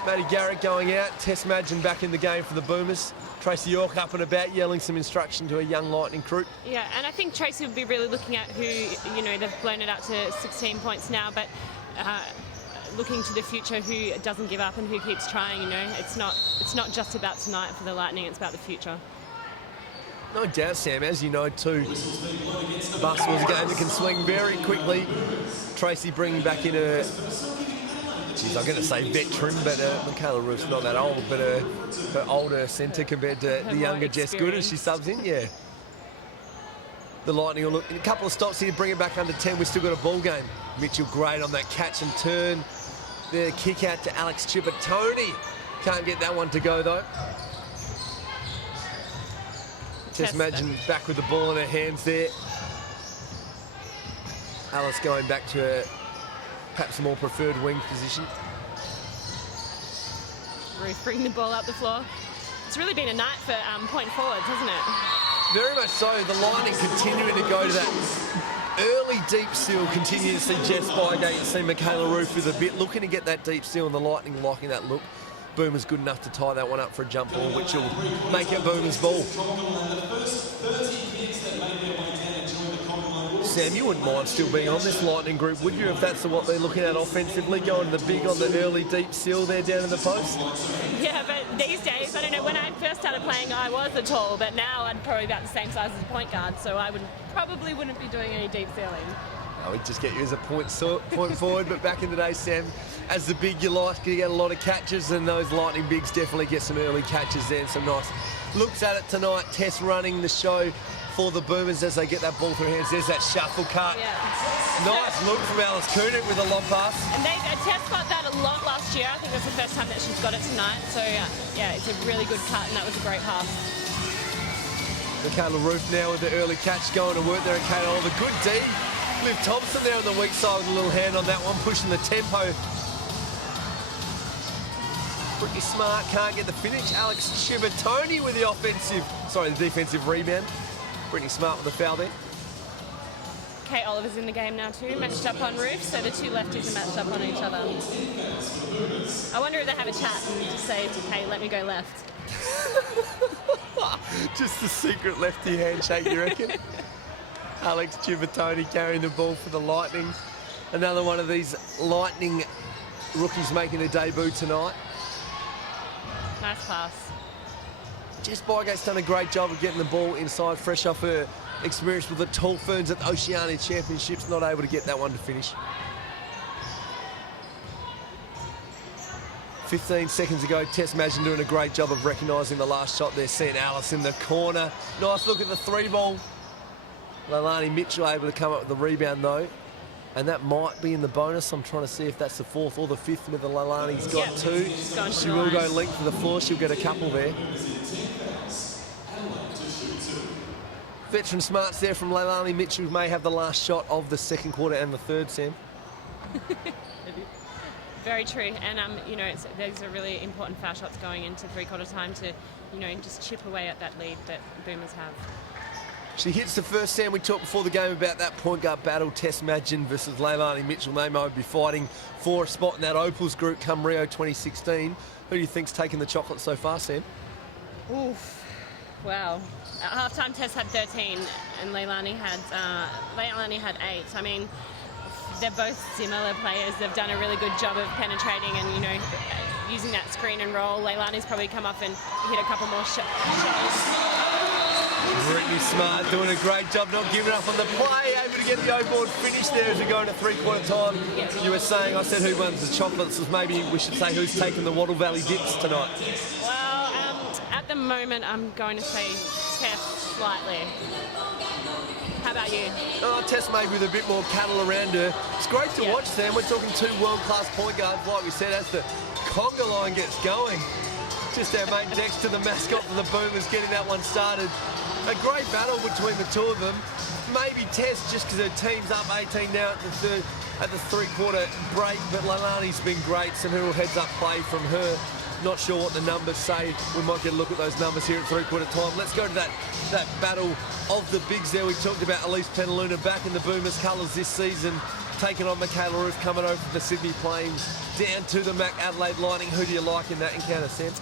Maddie Garrett going out. Tess Madgen back in the game for the Boomers. Tracy York up and about yelling some instruction to a young Lightning crew. Yeah, and I think Tracy would be really looking at who, you know, they've blown it up to 16 points now, but looking to the future, who doesn't give up and who keeps trying. You know, it's not just about tonight for the Lightning, it's about the future. No doubt, Sam, as you know too, basketball's a game that can swing very quickly. Tracy bringing back in her, geez, I'm going to say veteran, but Michaela Roof's not that old, but her older centre compared to the younger Jess Good as she subs in, yeah. The Lightning will look in a couple of stops here, bring it back under 10. We've still got a ball game. Mitchell great on that catch and turn. The kick out to Alex Chippertoni. Can't get that one to go though. Tess Madgen back with the ball in her hands there. Alice going back to her perhaps more preferred wing position. Ruth bringing the ball up the floor. It's really been a night for point forwards, hasn't it? Very much so. The Lightning continuing to go to that early deep steal. Continue to see Jess Bygate and see Michaela Roof with a bit. Looking to get that deep steal, and the Lightning liking that look. Boomer's good enough to tie that one up for a jump ball, which will make it Boomer's ball. Sam, you wouldn't mind still being on this Lightning group, would you, if that's what they're looking at offensively, going the big on the early deep steal there down in the post? Yeah, but these days, I don't know, when I first started playing, I was a tall, but now I'm probably about the same size as a point guard, so I probably wouldn't be doing any deep stealing. We'd just get you as a point forward, but back in the day, Sam, as the big you like, you get a lot of catches, and those Lightning bigs definitely get some early catches there and some nice looks at it tonight. Tess running the show for the Boomers as they get that ball through hands. There's that shuffle cut. Yeah. Nice look from Alice Koenig with a long pass. And Tess got that a lot last year. I think that's the first time that she's got it tonight. So, yeah, it's a really good cut, and that was a great pass. Michaela Roof now with the early catch going to work there at Kate Oliver. Good D. Liv Thompson there on the weak side with a little hand on that one, pushing the tempo. Pretty smart, can't get the finish. Alex Chibbertoni with the defensive rebound. Pretty smart with the foul there. Kate Oliver's in the game now too, matched up on Roof, so the two lefties are matched up on each other. I wonder if they have a chat and just say, hey, let me go left. Just the secret lefty handshake, you reckon? Alex Chibbertoni carrying the ball for the Lightning. Another one of these Lightning rookies making a debut tonight. Nice pass. Jess Bygate's done a great job of getting the ball inside, fresh off her experience with the Tall Ferns at the Oceania Championships, not able to get that one to finish. 15 seconds ago, Tess Madgen doing a great job of recognising the last shot there, seeing Alice in the corner. Nice look at the 3-ball. Leilani Mitchell able to come up with the rebound though. And that might be in the bonus. I'm trying to see if that's the 4th or the 5th, whether Leilani's got Yep. 2. She will go length of the floor. She'll get a couple there. Veteran smarts there from Leilani Mitchell, may have the last shot of the second quarter and the third, Sam. Very true, and you know, those are really important foul shots going into three-quarter time to, you know, just chip away at that lead that Boomers have. She hits the first, Sam. We talked before the game about that point guard battle, Tess Madgen versus Leilani Mitchell. They might be fighting for a spot in that Opals group come Rio 2016. Who do you think's taken the chocolate so far, Sam? Oof. Wow. At halftime, Tess had 13, and Leilani had 8. I mean, they're both similar players. They've done a really good job of penetrating and, you know, using that screen and roll. Leilani's probably come up and hit a couple more shots. Brittany Smart doing a great job, not giving up on the play, able to get the O-board finish there as we go into three-quarter time. Yes. You were saying, I said who wins the chocolates, so maybe we should say who's taking the Wattle Valley Dips tonight. Well, at the moment, I'm going to say Tess slightly. How about you? Oh, Tess maybe with a bit more cattle around her. It's great to watch, Sam. We're talking 2 world-class point guards, like we said, as the conga line gets going. Just our mate Dexter, the mascot for the Boomers, getting that one started. A great battle between the two of them. Maybe Tess, just because her team's up 18 now at the three-quarter break, but Leilani's been great. Some little heads-up play from her. Not sure what the numbers say. We might get a look at those numbers here at three-quarter time. Let's go to that battle of the bigs there. We talked about Elise Penaluna back in the Boomers colours this season, taking on Michaela Roof, coming over from the Sydney Plains down to the Mac Adelaide Lightning. Who do you like in that encounter, Sam?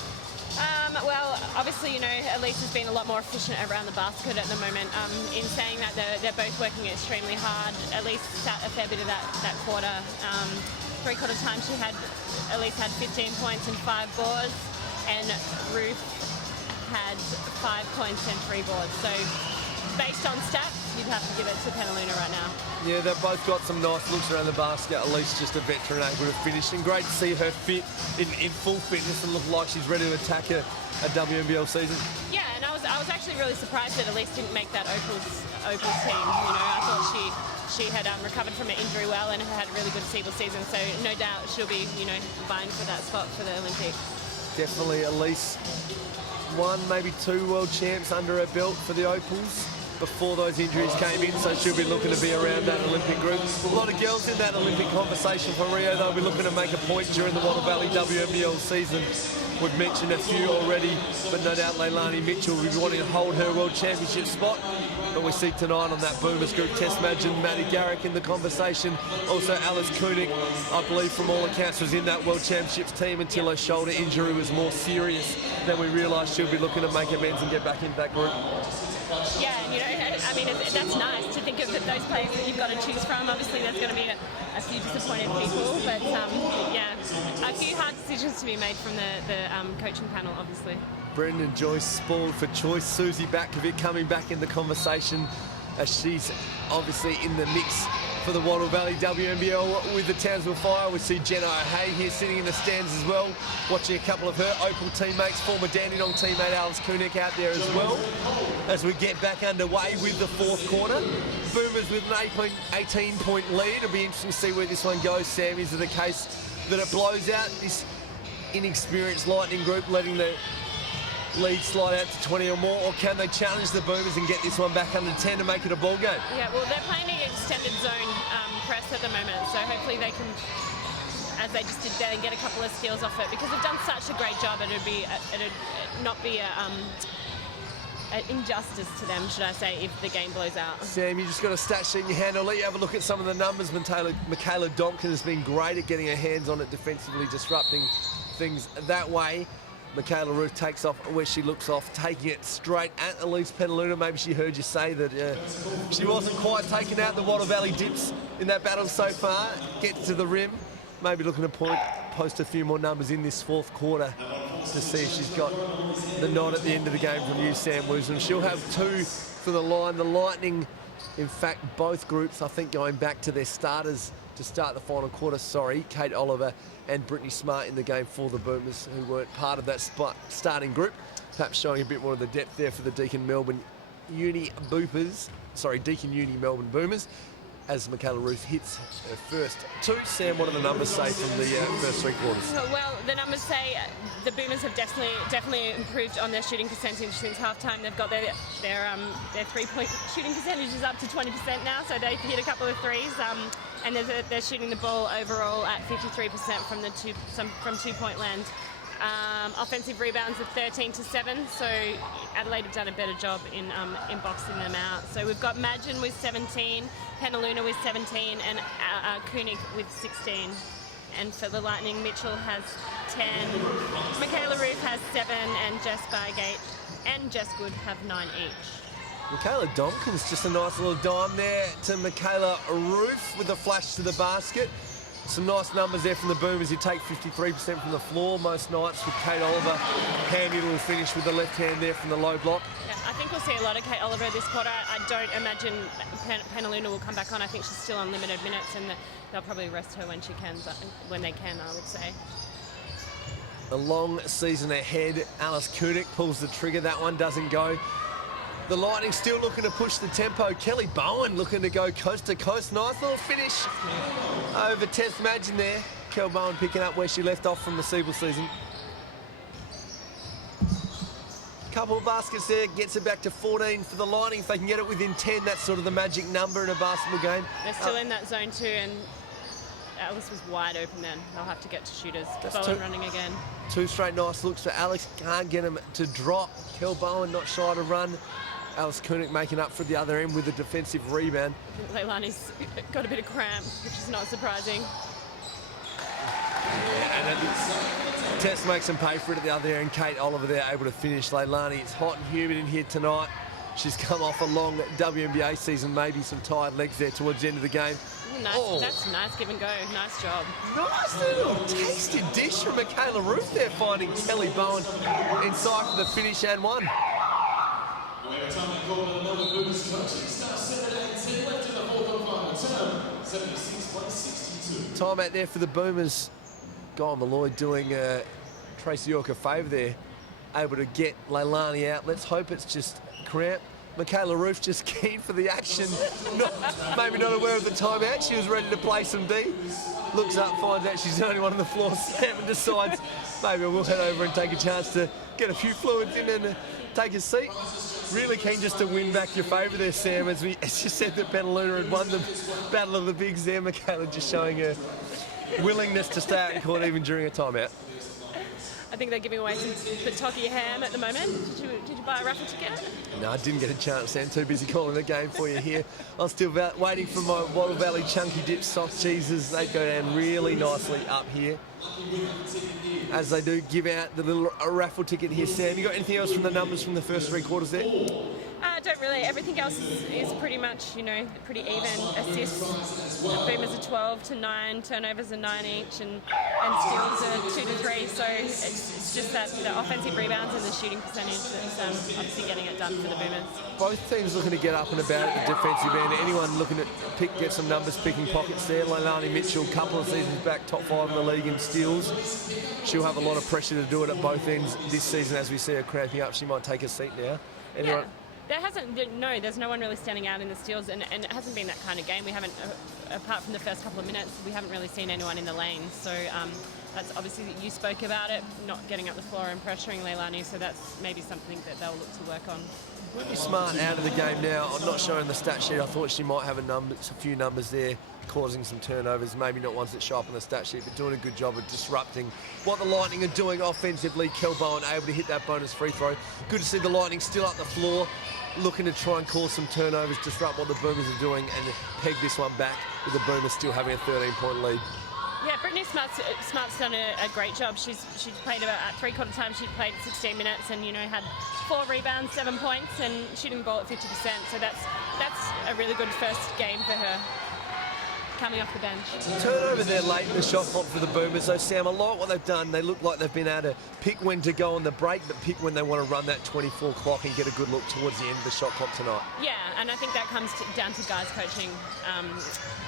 Well, obviously, you know, Elise has been a lot more efficient around the basket at the moment. In saying that, they're both working extremely hard. Elise sat a fair bit of that quarter. Three-quarter time, Elise had 15 points and 5 boards, and Ruth had 5 points and 3 boards. So, based on stats, you'd have to give it to Penaluna right now. Yeah, they've both got some nice looks around the basket. Elise just a veteran able to finish, and great to see her fit in full fitness and look like she's ready to attack a WNBL season. Yeah, and I was actually really surprised that Elise didn't make that Opals team. You know, I thought she had recovered from an injury well and had a really good season, so no doubt she'll be, you know, vying for that spot for the Olympics. Definitely. Elise, 1, maybe 2 world champs under her belt for the Opals before those injuries came in, so she'll be looking to be around that Olympic group. A lot of girls in that Olympic conversation for Rio. They'll be looking to make a point during the Wattle Valley WNBL season. We've mentioned a few already, but no doubt Leilani Mitchell will be wanting to hold her World Championship spot. But we see tonight on that Boomers group, Tess Madgen, Maddie Garrick in the conversation. Also Alice Koenig, I believe from all accounts, was in that World Championships team until her shoulder injury was more serious. Then we realised she'll be looking to make amends and get back into that group. Yeah, and you know, I mean, that's nice to think of those players that you've got to choose from. Obviously, there's going to be a few disappointed people, but yeah, a few hard decisions to be made from the coaching panel, obviously. Brendan Joyce spoiled for choice. Susie Batkovic coming back in the conversation as she's obviously in the mix for the Wattle Valley WNBL with the Townsville Fire. We see Jenna O'Hay here sitting in the stands as well, watching a couple of her Opal teammates, former Dandenong teammate Alice Koenig out there as well. As we get back underway with the fourth quarter, Boomers with an 18-point lead. It'll be interesting to see where this one goes, Sam. Is it the case that it blows out this inexperienced Lightning group, letting the lead slide out to 20 or more, or can they challenge the Boomers and get this one back under 10 to make it a ball game? Yeah, well, they're playing an extended zone press at the moment, so hopefully they can, as they just did there, get a couple of steals off it, because they've done such a great job. It'd not be an injustice to them, should I say, if the game blows out. Sam, you just got a stat sheet in your hand. I'll let you have a look at some of the numbers. Michaela Domkin has been great at getting her hands on it defensively, disrupting things that way. Michaela Ruth takes off where she looks off, taking it straight at Elise Penaluna. Maybe she heard you say that she wasn't quite taking out the Wattle Valley Dips in that battle so far. Gets to the rim, maybe looking to post a few more numbers in this fourth quarter to see if she's got the nod at the end of the game from you, Sam Woosnam. She'll have 2 for the line. The Lightning, in fact, both groups, I think, going back to their starters to start the final quarter. Kate Oliver and Brittany Smart in the game for the Boomers, who weren't part of that starting group. Perhaps showing a bit more of the depth there for the Deakin Uni Melbourne Boomers, as Michaela Roof hits her first 2. Sam, what do the numbers say from the first 3 quarters? Well, the numbers say the Boomers have definitely improved on their shooting percentage since halftime. They've got their 3-point shooting percentage is up to 20% now, so they've hit a couple of threes, and they're shooting the ball overall at 53% from 2-point land. Offensive rebounds are 13-7, so Adelaide have done a better job in boxing them out. So we've got Madgen with 17, Penaluna with 17, and Koenig with 16. And for the Lightning, Mitchell has 10, Michaela Roof has 7, and Jess Bargate and Jess Good have 9 each. Michaela Domkins, just a nice little dime there to Michaela Roof with a flash to the basket. Some nice numbers there from the Boomers. You take 53% from the floor most nights with Kate Oliver. Handy little finish with the left hand there from the low block. Yeah, I think we'll see a lot of Kate Oliver this quarter. I don't imagine Penaluna will come back on. I think she's still on limited minutes, and they'll probably rest her when they can, I would say. A long season ahead. Alice Koenig pulls the trigger. That one doesn't go. The Lightning still looking to push the tempo. Kelly Bowen looking to go coast to coast. Nice little finish over Tess Madgen there. Kelly Bowen picking up where she left off from the Siebel season. Couple of baskets there, gets it back to 14 for the Lightning. If they can get it within 10, that's sort of the magic number in a basketball game. They're still in that zone too, and Alice was wide open then. They'll have to get to shooters. Bowen running again. 2 straight nice looks for Alex. Can't get him to drop. Kel Bowen not shy to run. Alice Koenig making up for the other end with a defensive rebound. I think Leilani's got a bit of cramp, which is not surprising. Yeah, and Tess makes them pay for it at the other end. Kate Oliver there able to finish. Leilani, it's hot and humid in here tonight. She's come off a long WNBA season, maybe some tired legs there towards the end of the game. Nice, that's nice give and go. Nice job. Nice little tasty dish from Michaela Roof there, finding Kelly Bowen inside for the finish and one. Time out there for the Boomers. Guy Malloy doing Tracy York a favour there. Able to get Leilani out. Let's hope it's just cramp. Michaela Roof just keen for the action. Maybe not aware of the timeout. She was ready to play some D. Looks up, finds out she's the only one on the floor. Sam and decides maybe we'll head over and take a chance to get a few fluids in and take a seat. Really keen just to win back your favour there, Sam. As you said that Penaluna had won the Battle of the Bigs there. Michaela just showing her willingness to stay out in court even during a timeout. I think they're giving away some Pataki ham at the moment. Did you buy a raffle ticket? No, I didn't get a chance, Sam. Too busy calling the game for you here. I'm still waiting for my Wattle Valley Chunky Dip soft cheeses. They go down really nicely up here. As they do give out the little raffle ticket here, Sam. You got anything else from the numbers from the first 3 quarters there? Don't really. Everything else is pretty much, pretty even. Assists, Boomers are 12 to 9, turnovers are 9 each, and steals are 2 to 3. So it's just that the offensive rebounds and the shooting percentage that's obviously getting it done for the Boomers. Both teams looking to get up and about at the defensive end. Anyone looking to get some numbers, picking pockets there. Leilani Mitchell, couple of seasons back, top 5 in the league in steals. She'll have a lot of pressure to do it at both ends this season. As we see her cramping up, she might take a seat now. Anyone? Yeah. There's no one really standing out in the steals, and it hasn't been that kind of game. We haven't, apart from the first couple of minutes, we haven't really seen anyone in the lane. So that's obviously, you spoke about it, not getting up the floor and pressuring Leilani, so that's maybe something that they'll look to work on. Brittany Smart out of the game now. I'm not showing the stat sheet. I thought she might have a few numbers there, causing some turnovers. Maybe not ones that show up on the stat sheet, but doing a good job of disrupting what the Lightning are doing offensively. Kel Bowen able to hit that bonus free throw. Good to see the Lightning still up the floor, looking to try and cause some turnovers, disrupt what the Boomers are doing, and peg this one back with the Boomers still having a 13-point lead. Yeah, Brittany Smart's done a great job. She played about at 3/4 time. She played 16 minutes and had 4 rebounds, 7 points, and shooting the ball at 50%. So that's a really good first game for her. coming off the bench. Turnover there late in the shot clock for the Boomers. Though, Sam, I like what they've done. They look like they've been able to pick when to go on the break, but pick when they want to run that 24 clock and get a good look towards the end of the shot clock tonight. Yeah, and I think that comes down to guys coaching.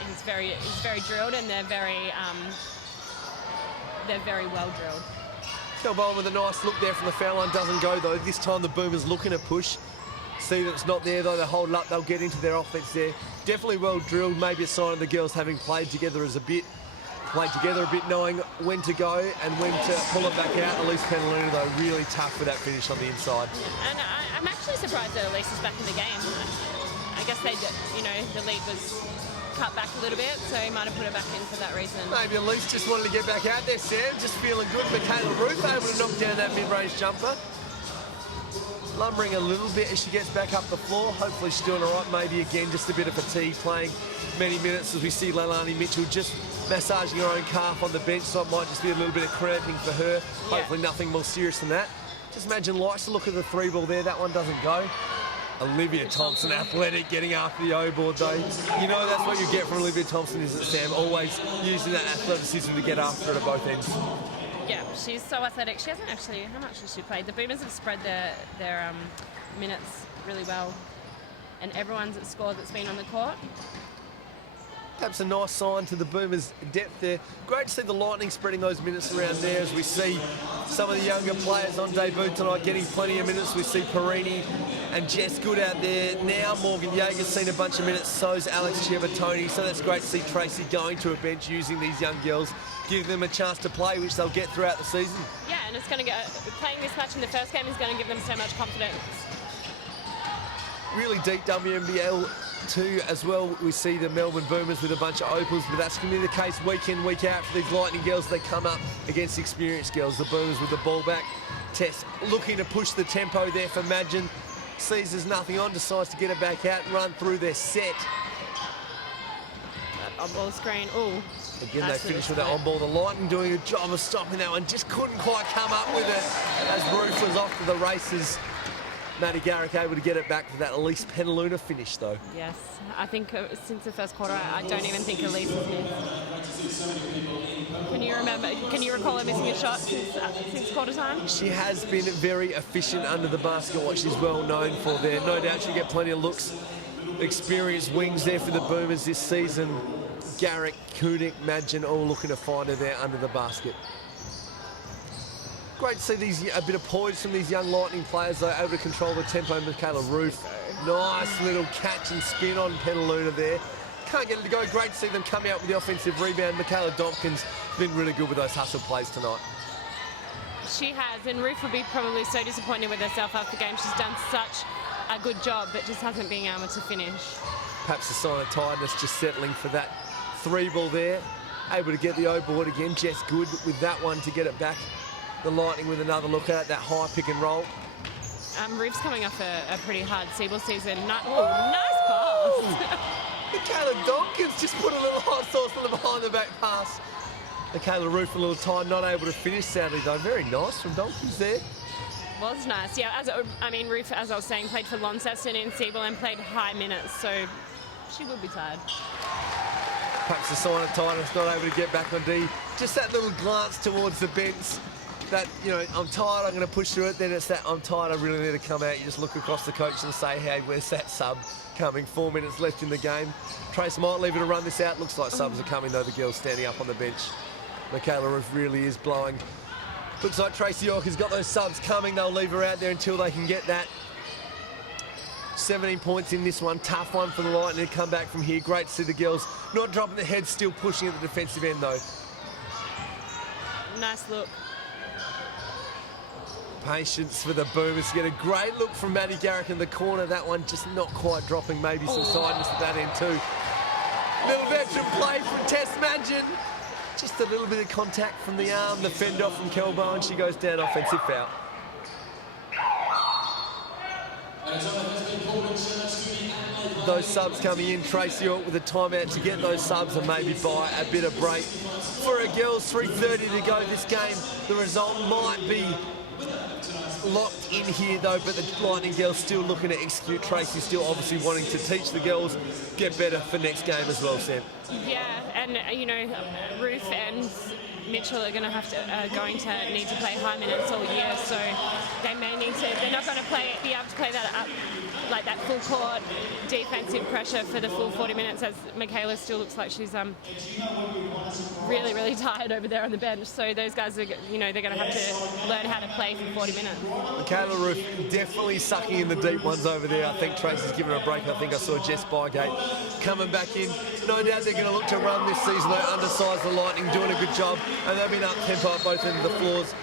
He's very drilled, and they're very well drilled. Melbourne with a nice look there from the foul line, doesn't go though. This time the Boomers looking to push. See that it's not there though, they hold up, they'll get into their offense there. Definitely well drilled, maybe a sign of the girls having played together a bit, knowing when to go and when to pull it back out. Elise Penaluna though, really tough with that finish on the inside. And I'm actually surprised that Elise is back in the game. I guess the lead was cut back a little bit, so he might have put it back in for that reason. Maybe Elise just wanted to get back out there, Sam, just feeling good. Michaela Ruth able to knock down that mid-range jumper. Lumbering a little bit as she gets back up the floor. Hopefully she's doing all right. Maybe again just a bit of fatigue, playing many minutes as we see Leilani Mitchell just massaging her own calf on the bench, so it might just be a little bit of cramping for her. Yeah. Hopefully nothing more serious than that. Just imagine likes to look at the 3 ball there. That one doesn't go. Olivia Thompson, athletic, getting after the O-board though. You know that's what you get from Olivia Thompson, isn't it, Sam? Always using that athleticism to get after it at both ends. Yeah, she's so athletic. She hasn't actually, how much has she played? The Boomers have spread their minutes really well, and everyone's scored that's been on the court. Perhaps a nice sign to the Boomers' depth there. Great to see the Lightning spreading those minutes around there as we see some of the younger players on debut tonight getting plenty of minutes. We see Perini and Jess Good out there. Now Morgan Yeager's seen a bunch of minutes, so's Alex Ciabattoni. So that's great to see Tracy going to a bench using these young girls, giving them a chance to play, which they'll get throughout the season. Yeah, and it's going to get, playing this match in the first game is going to give them so much confidence. Really deep WNBL too as well. We see the Melbourne Boomers with a bunch of opals, but that's going to be the case week in, week out for these Lightning girls. They come up against experienced girls. The Boomers with the ball back. Tess looking to push the tempo there for Madgen. Sees there's nothing on, decides to get it back out and run through their set. That on-ball screen, ooh. Again, they finish with that on-ball. The Lightning doing a job of stopping that one. Just couldn't quite come up with it as Ruth was off to the races. Maddie Garrick able to get it back for that Elise Penaluna finish, though. Yes, I think since the first quarter, I don't even think Elise has missed. Can you recall her missing a shot since quarter time? She has been very efficient under the basket, what she's well known for there. No doubt she'll get plenty of looks. Experienced wings there for the Boomers this season. Garrick, Kunik, Madgen all looking to find her there under the basket. Great to see a bit of poise from these young Lightning players, though, able to control the tempo. Michaela Ruth, nice little catch and spin on Penaluna there. Can't get it to go. Great to see them come out with the offensive rebound. Michaela Dompkins been really good with those hustle plays tonight. She has, and Ruth will be probably so disappointed with herself after the game. She's done such a good job, but just hasn't been able to finish. Perhaps a sign of tiredness, just settling for that 3 ball there. Able to get the O-board again. Jess Good with that one to get it back. The Lightning with another look at that high pick and roll. Ruth's coming off a pretty hard Seabull season. Nice pass. Michaela Dompkins just put a little hot sauce on the behind the back pass. Michaela Ruth a little time, not able to finish sadly though. Very nice from Dompkins there. Was nice, yeah. Ruth, as I was saying, played for Launceston in Seabull and played high minutes, so she will be tired. Perhaps a sign of tiredness, not able to get back on D. Just that little glance towards the bench. That, I'm tired, I'm going to push through it. Then it's that, I'm tired, I really need to come out. You just look across the coach and say, hey, where's that sub coming? 4 minutes left in the game. Trace might leave her to run this out. Looks like subs are coming, though. The girl's standing up on the bench. Michaela Ruth really is blowing. Looks like Tracy York has got those subs coming. They'll leave her out there until they can get that. 17 points in this one. Tough one for the Lightning to come back from here. Great to see the girls not dropping their heads, still pushing at the defensive end, though. Nice look. Patience for the Boomers. Get a great look from Maddie Garrick in the corner. That one just not quite dropping. Maybe some sidedness at that end too. Little veteran play from Tess Madgen. Just a little bit of contact from the arm. The fend off from Kelbo and she goes down. Offensive foul. Those subs coming in. Tracy York with a timeout to get those subs and maybe buy a bit of break. For a girls, 3:30 to go this game. The result might be locked in here though, but the Lightning girls still looking to execute. Tracy still obviously wanting to teach the girls get better for next game as well, Sam. Yeah, and you know, Ruth and Mitchell are going to need to play high minutes all year, so they may need to. They're not going to be able to play that up like that full court defensive pressure for the full 40 minutes, as Michaela still looks like she's really tired over there on the bench. So those guys are, you know, they're going to have to learn how to play for 40 minutes. Michaela Ruth definitely sucking in the deep ones over there. I think Tracy's given her a break. I think I saw Jess Bygate coming back in. No doubt they're going to look to run this season. They undersized the Lightning, doing a good job, and they've been up tempo at both ends of the floors.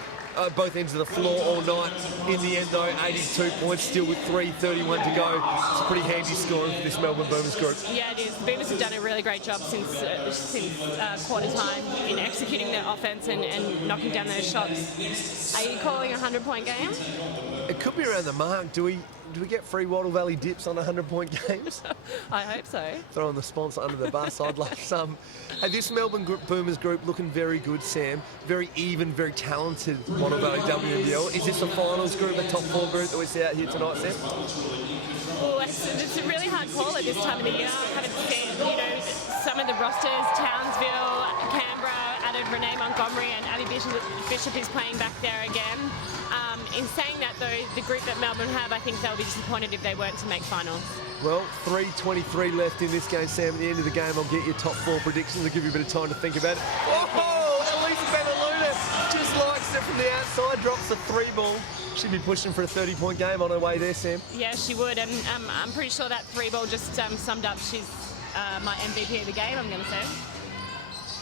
Both ends of the floor all night. In the end, though, 82 points, still with 3:31 to go. It's a pretty handy score for this Melbourne Boomers group. Yeah, it is. The Boomers have done a really great job since quarter time in executing their offense and knocking down those shots. Are you calling a 100-point game? It could be around the mark. Do we get free Wattle Valley dips on 100-point games? I hope so. Throwing the sponsor under the bus. I'd love some. Hey, this Melbourne Boomers group looking very good, Sam. Very even, very talented Wattle Valley WNBL. Is this a finals group, a top 4 group that we see out here tonight, Sam? Well, it's a really hard call at this time of the year. I haven't seen, you know, some of the rosters, Townsville, Canberra, added Renee Montgomery, and Abby Bishop is playing back there again. In saying that, though, the group that Melbourne have, I think they'll be disappointed if they weren't to make finals. Well, 3:23 left in this game, Sam. At the end of the game, I'll get your top 4 predictions. I'll give you a bit of time to think about it. Oh, Elise Benaluna just likes it from the outside, drops the 3 ball. She'd be pushing for a 30-point game on her way there, Sam. Yeah, she would, and I'm pretty sure that 3 ball just summed up she's my MVP of the game, I'm going to say.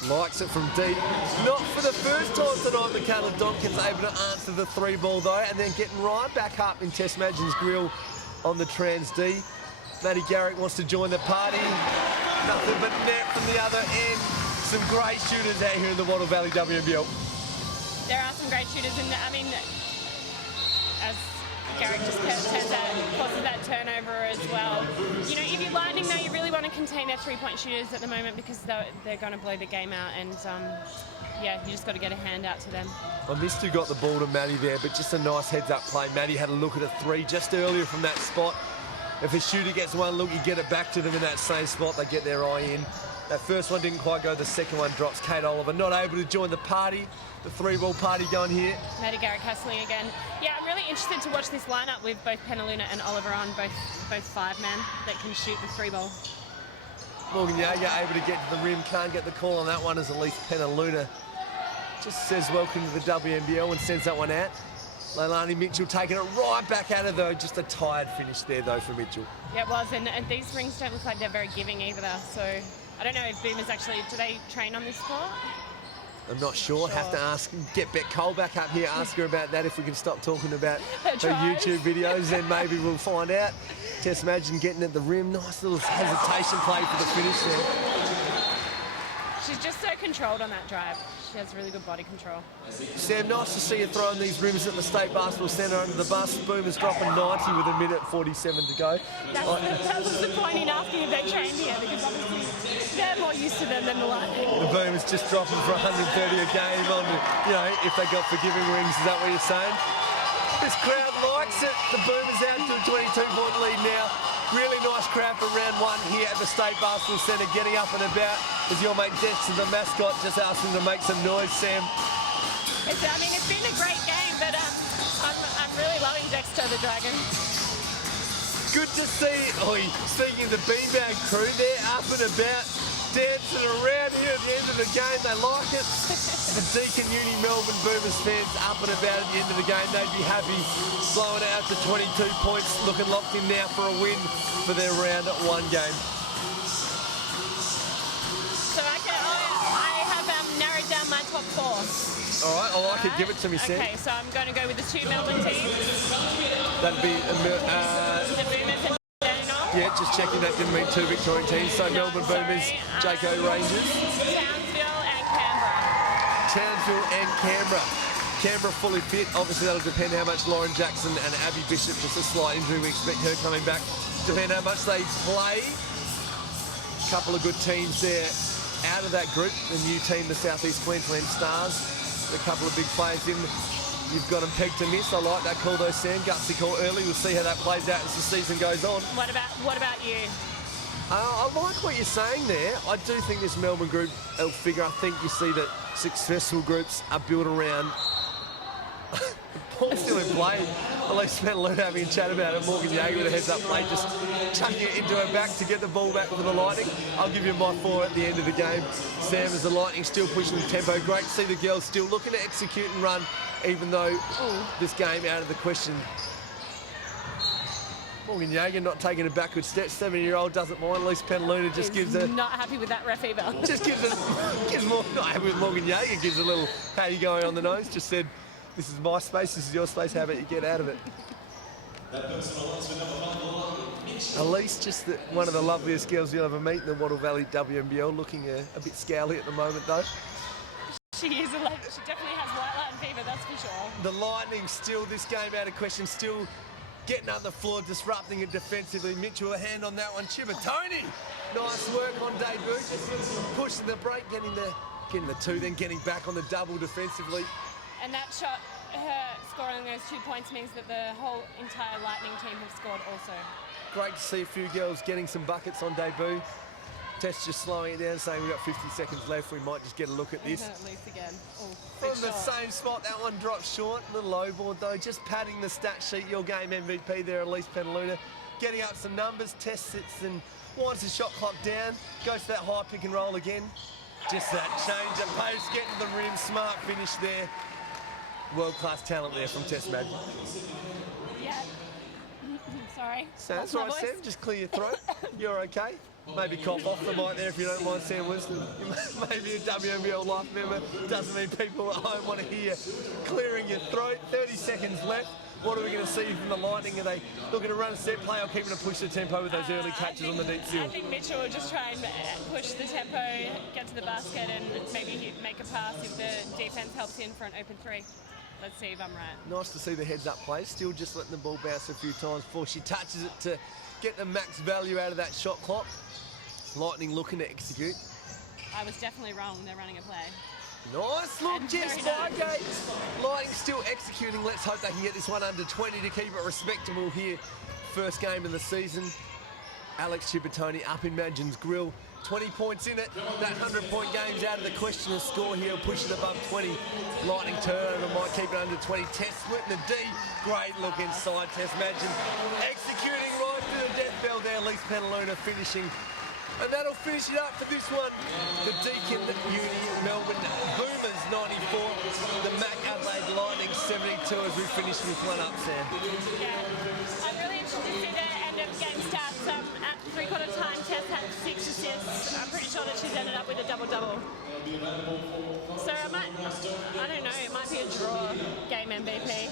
Likes it from deep. Not for the first time tonight, Michaela Donkin's able to answer the 3 ball though, and then getting right back up in Tess Madgen's grill on the trans D. Maddie Garrick wants to join the party. Nothing but net from the other end. Some great shooters out here in the Wattle Valley WNBL. There are some great shooters in there. I mean, as Garrick just turns out, causes that turnover as well. You know, if you're Lightning though, you really want to contain their 3-point shooters at the moment because they're going to blow the game out, and yeah, you just got to get a hand out to them. I missed who got the ball to Maddie there, but just a nice heads-up play. Maddie had a look at a 3 just earlier from that spot. If a shooter gets one look, you get it back to them in that same spot. They get their eye in. That first one didn't quite go. The second one drops. Kate Oliver not able to join the party. The 3-ball party going here. Maddie Garrick hustling again. Yeah, I'm really interested to watch this lineup with both Penaluna and Oliver on, both 5-man that can shoot the 3-ball. Morgan Yager able to get to the rim. Can't get the call on that one as Elise Penaluna just says welcome to the WNBL and sends that one out. Leilani Mitchell taking it right back out of though. Just a tired finish there though for Mitchell. Yeah, it was, and these rings don't look like they're very giving either, so I don't know if Boomers actually, do they train on this sport? I'm not sure. Have to ask, get Beck Cole back up here, ask her about that. If we can stop talking about her YouTube videos, then maybe we'll find out. Tess Madgen getting at the rim. Nice little hesitation play for the finish there. She's just so controlled on that drive. She has really good body control. Sam, nice to see you throwing these rims at the State Basketball Centre under the bus. Boomers dropping 90 with 1:47 to go. That was the point in asking if they trained here, because obviously they're more used to them than the Lightning. The Boomers just dropping for 130 a game on, you know, if they got forgiving rings. Is that what you're saying? This crowd likes it. The Boomers out to a 22-point lead now. Really nice crowd for round 1 here at the State Basketball Centre, getting up and about as your mate Dexter, the mascot, just asking to make some noise, Sam. It's been a great game, but I'm really loving Dexter the Dragon. Good to see, speaking of the beanbag crew, they're up and about, dancing around here at the end of the game. They like it. The Deakin Uni Melbourne Boomers fans up and about at the end of the game. They'd be happy blowing it out to 22 points, looking locked in now for a win for their round 1 game. So I have narrowed down my top 4. All right, I like it. Give it to me, Sam. Okay, so I'm going to go with the 2 Melbourne teams. That'd be The Boomers and Dandenong. yeah, just checking that didn't mean 2 Victorian teams. So No, Melbourne sorry. Boomers, Jaco Rangers. Townsville and Canberra. Townsville and Canberra. Canberra fully fit. Obviously, that'll depend how much Lauren Jackson and Abby Bishop, just a slight injury, we expect her coming back. Depend how much they play. Couple of good teams there out of that group. The new team, the South East Queensland Stars. A couple of big players in. You've got them pegged to miss. I like that call though, Sam. Gutsy call early. We'll see how that plays out as the season goes on. What about you? I like what you're saying there. I do think this Melbourne group will figure. I think you see that successful groups are built around. Paul's still in play. Elise Penaluna having a chat about it. Morgan Yeager with a heads-up play, just chucking it into her back to get the ball back for the Lightning. I'll give you my 4 at the end of the game. Sam, as the Lightning still pushing the tempo. Great to see the girls still looking to execute and run, even though this game out of the question. Morgan Yeager not taking a backward step. 7-year-old doesn't mind. Elise Penaluna just gives a... Not happy with that ref either. Just gives more... Not happy with Morgan Yeager. Gives a little, how you going on the nose? Just said, this is my space, this is your space, how about you get out of it? Elise, just one of the loveliest girls you'll ever meet in the Wattle Valley WNBL, looking a bit scowly at the moment though. She definitely has white line fever, that's for sure. The Lightning still, this game out of question, still getting on the floor, disrupting it defensively. Mitchell, a hand on that one. Chibatoni, nice work on debut. Pushing the break, getting the 2, then getting back on the double defensively. And that shot, her scoring those 2 points means that the whole entire Lightning team have scored also. Great to see a few girls getting some buckets on debut. Tess just slowing it down, saying we've got 50 seconds left. We might just get a look at this. Loose again. From the same spot, that one dropped short. A little low board though. Just padding the stat sheet. Your game MVP there, Elise Penaluna. Getting up some numbers. Tess sits and winds the shot clock down. Goes to that high pick and roll again. Just that change of pace, getting the rim. Smart finish there. World-class talent there from Tess Madden. Yeah. Sorry. So that's right, Sam. Just clear your throat. You're okay. Maybe cough off the mic there if you don't mind, Sam Winston. Maybe a WNBL life member. Doesn't mean people at home want to hear clearing your throat. 30 seconds left. What are we going to see from the Lightning? Are they looking to run a set play or keeping to push the tempo with those early catches on the deep seal? I think Mitchell will just try and push the tempo, get to the basket and maybe make a pass if the defence helps in for an open 3. Let's see if I'm right. Nice to see the heads-up play. Still just letting the ball bounce a few times before she touches it to get the max value out of that shot clock. Lightning looking to execute. I was definitely wrong. They're running a play. Nice look, And Jess very nice. Spygate. Lightning still executing. Let's hope they can get this one under 20 to keep it respectable here. First game of the season. Alex Chibatoni up in Madgen's grill. 20 points in it. That 100-point game's out of the question. The score here pushing above 20. Lightning turnover might keep it under 20. Tess splitting the D. Great look inside Tess Madgen. Executing right through the death bell there. Elise Penaluna finishing. And that'll finish it up for this one. The Deakin Uni Melbourne Boomers 94. The Mac Adelaide Lightning 72 as we finish this one up, Sam. Yeah. I'm really interested to see the end of game stats. At three-quarter time, Tess had 6 assists. I'm pretty sure that she's ended up with a double-double. So I don't know, it might be a draw game MVP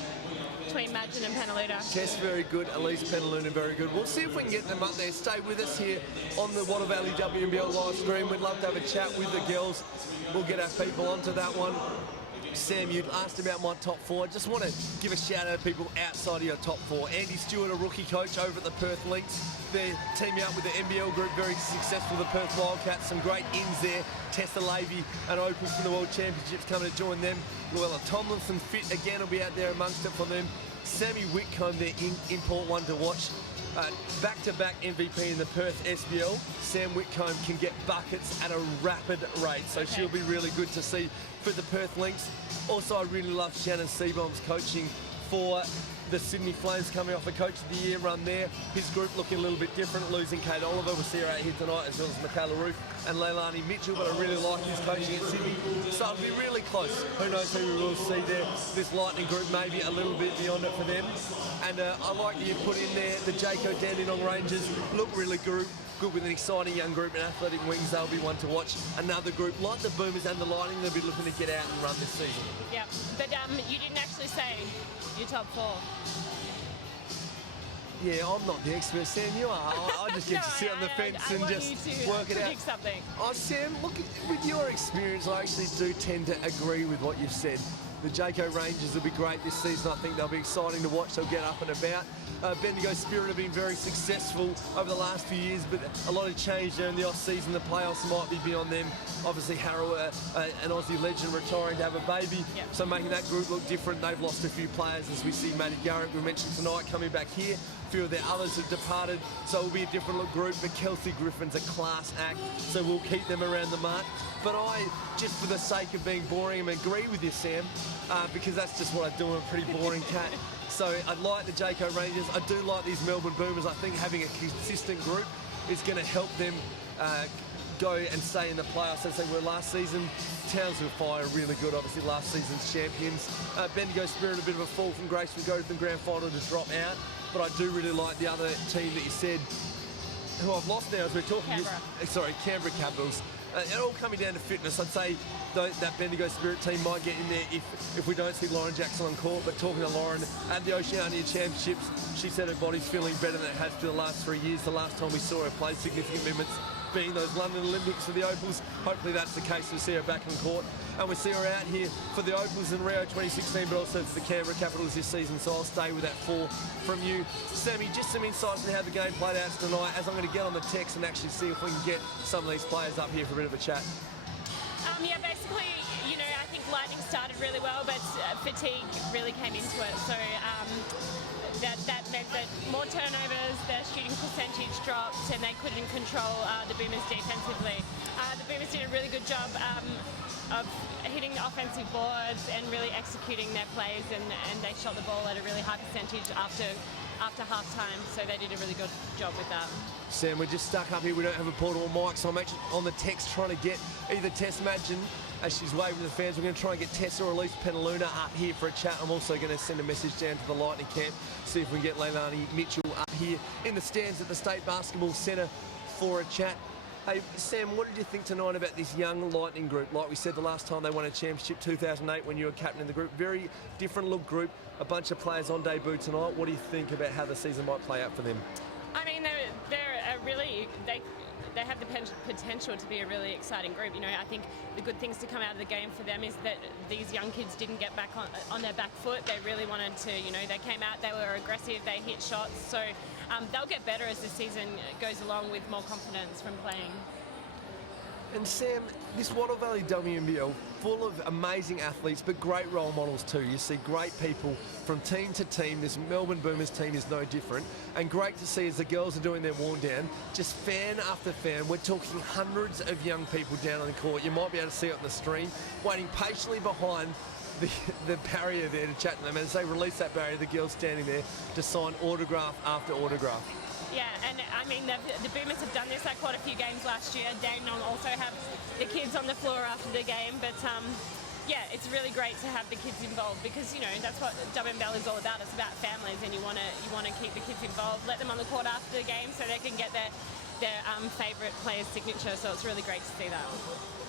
between Madgen and Penaluna. Tess very good, Elise Penaluna very good. We'll see if we can get them up there. Stay with us here on the Wattle Valley WNBL live stream. We'd love to have a chat with the girls. We'll get our people onto that one. Sam, you'd asked about my top 4. I just want to give a shout out to people outside of your top 4. Andy Stewart, a rookie coach over at the Perth Lynx. They're teaming up with the NBL group, very successful, the Perth Wildcats. Some great ins there. Tessa Lavey, an open from the World Championships, coming to join them. Luella Tomlinson, fit again, will be out there amongst it for them. Sammy Whitcomb, their import one to watch. Back-to-back MVP in the Perth SBL. Sam Whitcomb can get buckets at a rapid rate, so she'll be really good to see for the Perth Lynx. Also, I really love Shannon Seabomb's coaching for the Sydney Flames, coming off a Coach of the Year run there. His group looking a little bit different, losing Kate Oliver. We'll see her out here tonight, as well as Michaela Roof and Leilani Mitchell, but I really like his coaching at Sydney. So it'll be really close. Who knows who we will see there. This Lightning group maybe a little bit beyond it for them. And I like that you put in there the Jayco Dandenong Rangers. Look really good with an exciting young group in Athletic Wings. They'll be one to watch. Another group like the Boomers and the Lightning, they'll be looking to get out and run this season. Yeah, but you didn't actually say your top 4. Yeah, I'm not the expert, Sam. You are. I just get to sit on the fence and just work it out. Something. Oh, Sam, look, with your experience, I actually do tend to agree with what you've said. The Jayco Rangers will be great this season. I think they'll be exciting to watch. They'll get up and about. Bendigo Spirit have been very successful over the last few years, but a lot of change there in the off-season. The playoffs might be beyond them. Obviously, Harrow, an Aussie legend, retiring to have a baby, so making that group look different. They've lost a few players, as we see Matty Garrett, we mentioned tonight, coming back here. A few of their others have departed, so it will be a different look group. But Kelsey Griffin's a class act, so we'll keep them around the mark. But I, just for the sake of being boring, I agree with you, Sam, because that's just what I do. I'm a pretty boring cat. So I like the Jayco Rangers. I do like these Melbourne Boomers. I think having a consistent group is going to help them go and stay in the playoffs as they were last season. Townsville Fire are really good, obviously last season's champions. Bendigo Spirit a bit of a fall from grace. We go to the grand final to drop out. But I do really like the other team that you said, who I've lost now as we're talking. Canberra Capitals. It all coming down to fitness. I'd say that Bendigo Spirit team might get in there if we don't see Lauren Jackson on court. But talking to Lauren at the Oceania Championships, she said her body's feeling better than it has for the last 3 years. The last time we saw her play significant minutes being those London Olympics for the Opals. Hopefully that's the case. We'll see her back on court. And we see her out here for the Opals in Rio 2016, but also for the Canberra Capitals this season. So I'll stay with that 4 from you. Sammy, just some insights on how the game played out tonight, as I'm going to get on the text and actually see if we can get some of these players up here for a bit of a chat. Basically, I think Lightning started really well, but fatigue really came into it. So that meant that more turnovers, their shooting percentage dropped, and they couldn't control the Boomers defensively. The Boomers did a really good job of hitting the offensive boards and really executing their plays, and they shot the ball at a really high percentage after half-time, so they did a really good job with that. Sam, we're just stuck up here. We don't have a portable mic, so I'm actually on the text trying to get either Tess Madgen, as she's waving to the fans. We're going to try and get Tessa or Elise Penaluna up here for a chat. I'm also going to send a message down to the Lightning camp, see if we can get Leilani Mitchell up here in the stands at the State Basketball Centre for a chat. Hey, Sam, what did you think tonight about this young Lightning group? Like we said the last time they won a championship, 2008, when you were captain of the group. Very different look group, a bunch of players on debut tonight. What do you think about how the season might play out for them? I mean, they're a really... They have the potential to be a really exciting group. I think the good things to come out of the game for them is that these young kids didn't get back on their back foot. They really wanted to, they came out, they were aggressive, they hit shots. So they'll get better as the season goes along with more confidence from playing. And Sam, this Wattle Valley WNBL, full of amazing athletes, but great role models too. You see great people from team to team. This Melbourne Boomers team is no different. And great to see as the girls are doing their warm down, just fan after fan. We're talking hundreds of young people down on the court. You might be able to see it on the stream, waiting patiently behind the barrier there to chat to them. As they release that barrier, the girls standing there to sign autograph after autograph. Yeah, and I mean, the Boomers have done this. I caught a few games last year. Dandenong also have the kids on the floor after the game. But yeah, it's really great to have the kids involved because, that's what WNBL is all about. It's about families, and you want to keep the kids involved, let them on the court after the game so they can get their favourite player's signature. So it's really great to see that.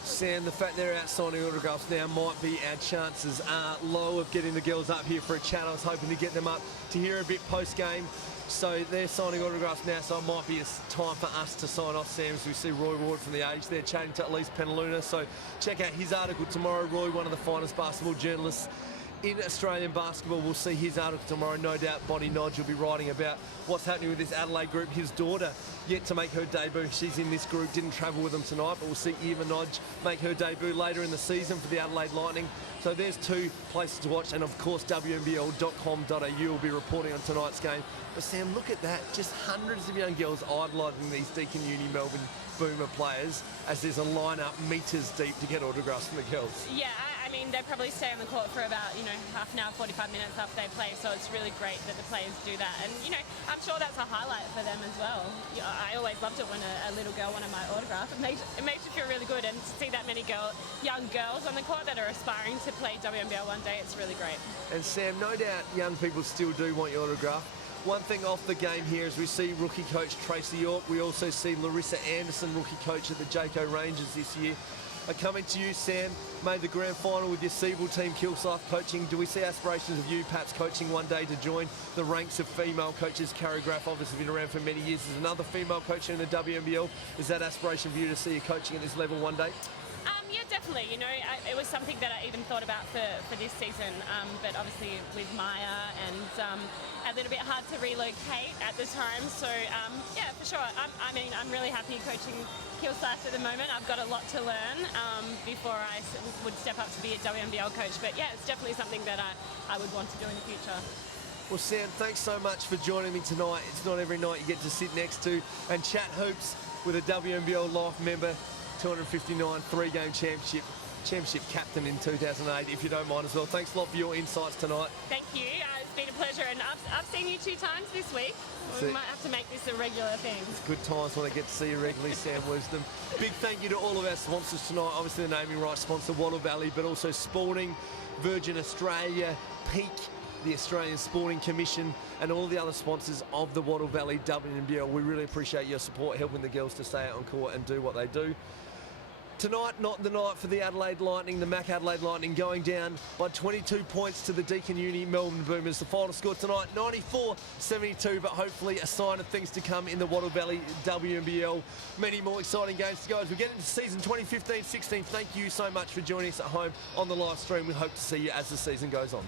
Sam, the fact they're out signing autographs now might be our chances are low of getting the girls up here for a chat. I was hoping to get them up to hear a bit post-game. So they're signing autographs now, so it might be time for us to sign off, Sam, as we see Roy Ward from The Age there chatting to Elise Penaluna. So check out his article tomorrow. Roy, one of the finest basketball journalists in Australian basketball. We'll see his article tomorrow. No doubt Bonnie Nodge will be writing about what's happening with this Adelaide group. His daughter yet to make her debut. She's in this group, didn't travel with them tonight, but we'll see Eva Nodge make her debut later in the season for the Adelaide Lightning. So there's 2 places to watch, and of course WNBL.com.au will be reporting on tonight's game. But Sam, look at that, just hundreds of young girls idolising these Deakin Uni Melbourne Boomer players as there's a line-up metres deep to get autographs from the girls. Yeah, I mean, they probably stay on the court for about, half an hour, 45 minutes after they play, so it's really great that the players do that. And, I'm sure that's a highlight for them as well. I always loved it when a little girl wanted my autograph. It makes you feel really good, and to see that many young girls on the court that are aspiring to play WNBL one day, it's really great. And Sam, no doubt young people still do want your autograph. One thing off the game here is we see rookie coach Tracy York. We also see Larissa Anderson, rookie coach at the Jayco Rangers this year. Coming to you, Sam, made the grand final with your Siebel team, Kilsyth coaching. Do we see aspirations of you perhaps coaching one day to join the ranks of female coaches? Carrie Graff obviously been around for many years. There's another female coach in the WNBL. Is that aspiration for you to see you coaching at this level one day? Yeah, definitely. You know, it was something that I even thought about for this season, but obviously with Maya and a little bit hard to relocate at the time. So yeah, for sure. I'm really happy coaching Kilsyth at the moment. I've got a lot to learn before I would step up to be a WNBL coach. But yeah, it's definitely something that I would want to do in the future. Well, Sam, thanks so much for joining me tonight. It's not every night you get to sit next to and chat hoops with a WNBL Life member, 259 three-game championship captain in 2008, if you don't mind as well. Thanks a lot for your insights tonight. Thank you. It's been a pleasure, and I've seen you 2 times this week. We might have to make this a regular thing. It's good times when I get to see you regularly, Sam Wisdom. Big thank you to all of our sponsors tonight. Obviously, the naming rights sponsor, Wattle Valley, but also Sporting, Virgin Australia, Peak, the Australian Sporting Commission, and all the other sponsors of the Wattle Valley WNBL. We really appreciate your support, helping the girls to stay out on court and do what they do. Tonight, not the night for the Adelaide Lightning, the Mac Adelaide Lightning going down by 22 points to the Deakin Uni Melbourne Boomers. The final score tonight, 94-72, but hopefully a sign of things to come in the Wattle Valley WNBL. Many more exciting games to go as we get into season 2015-16. Thank you so much for joining us at home on the live stream. We hope to see you as the season goes on.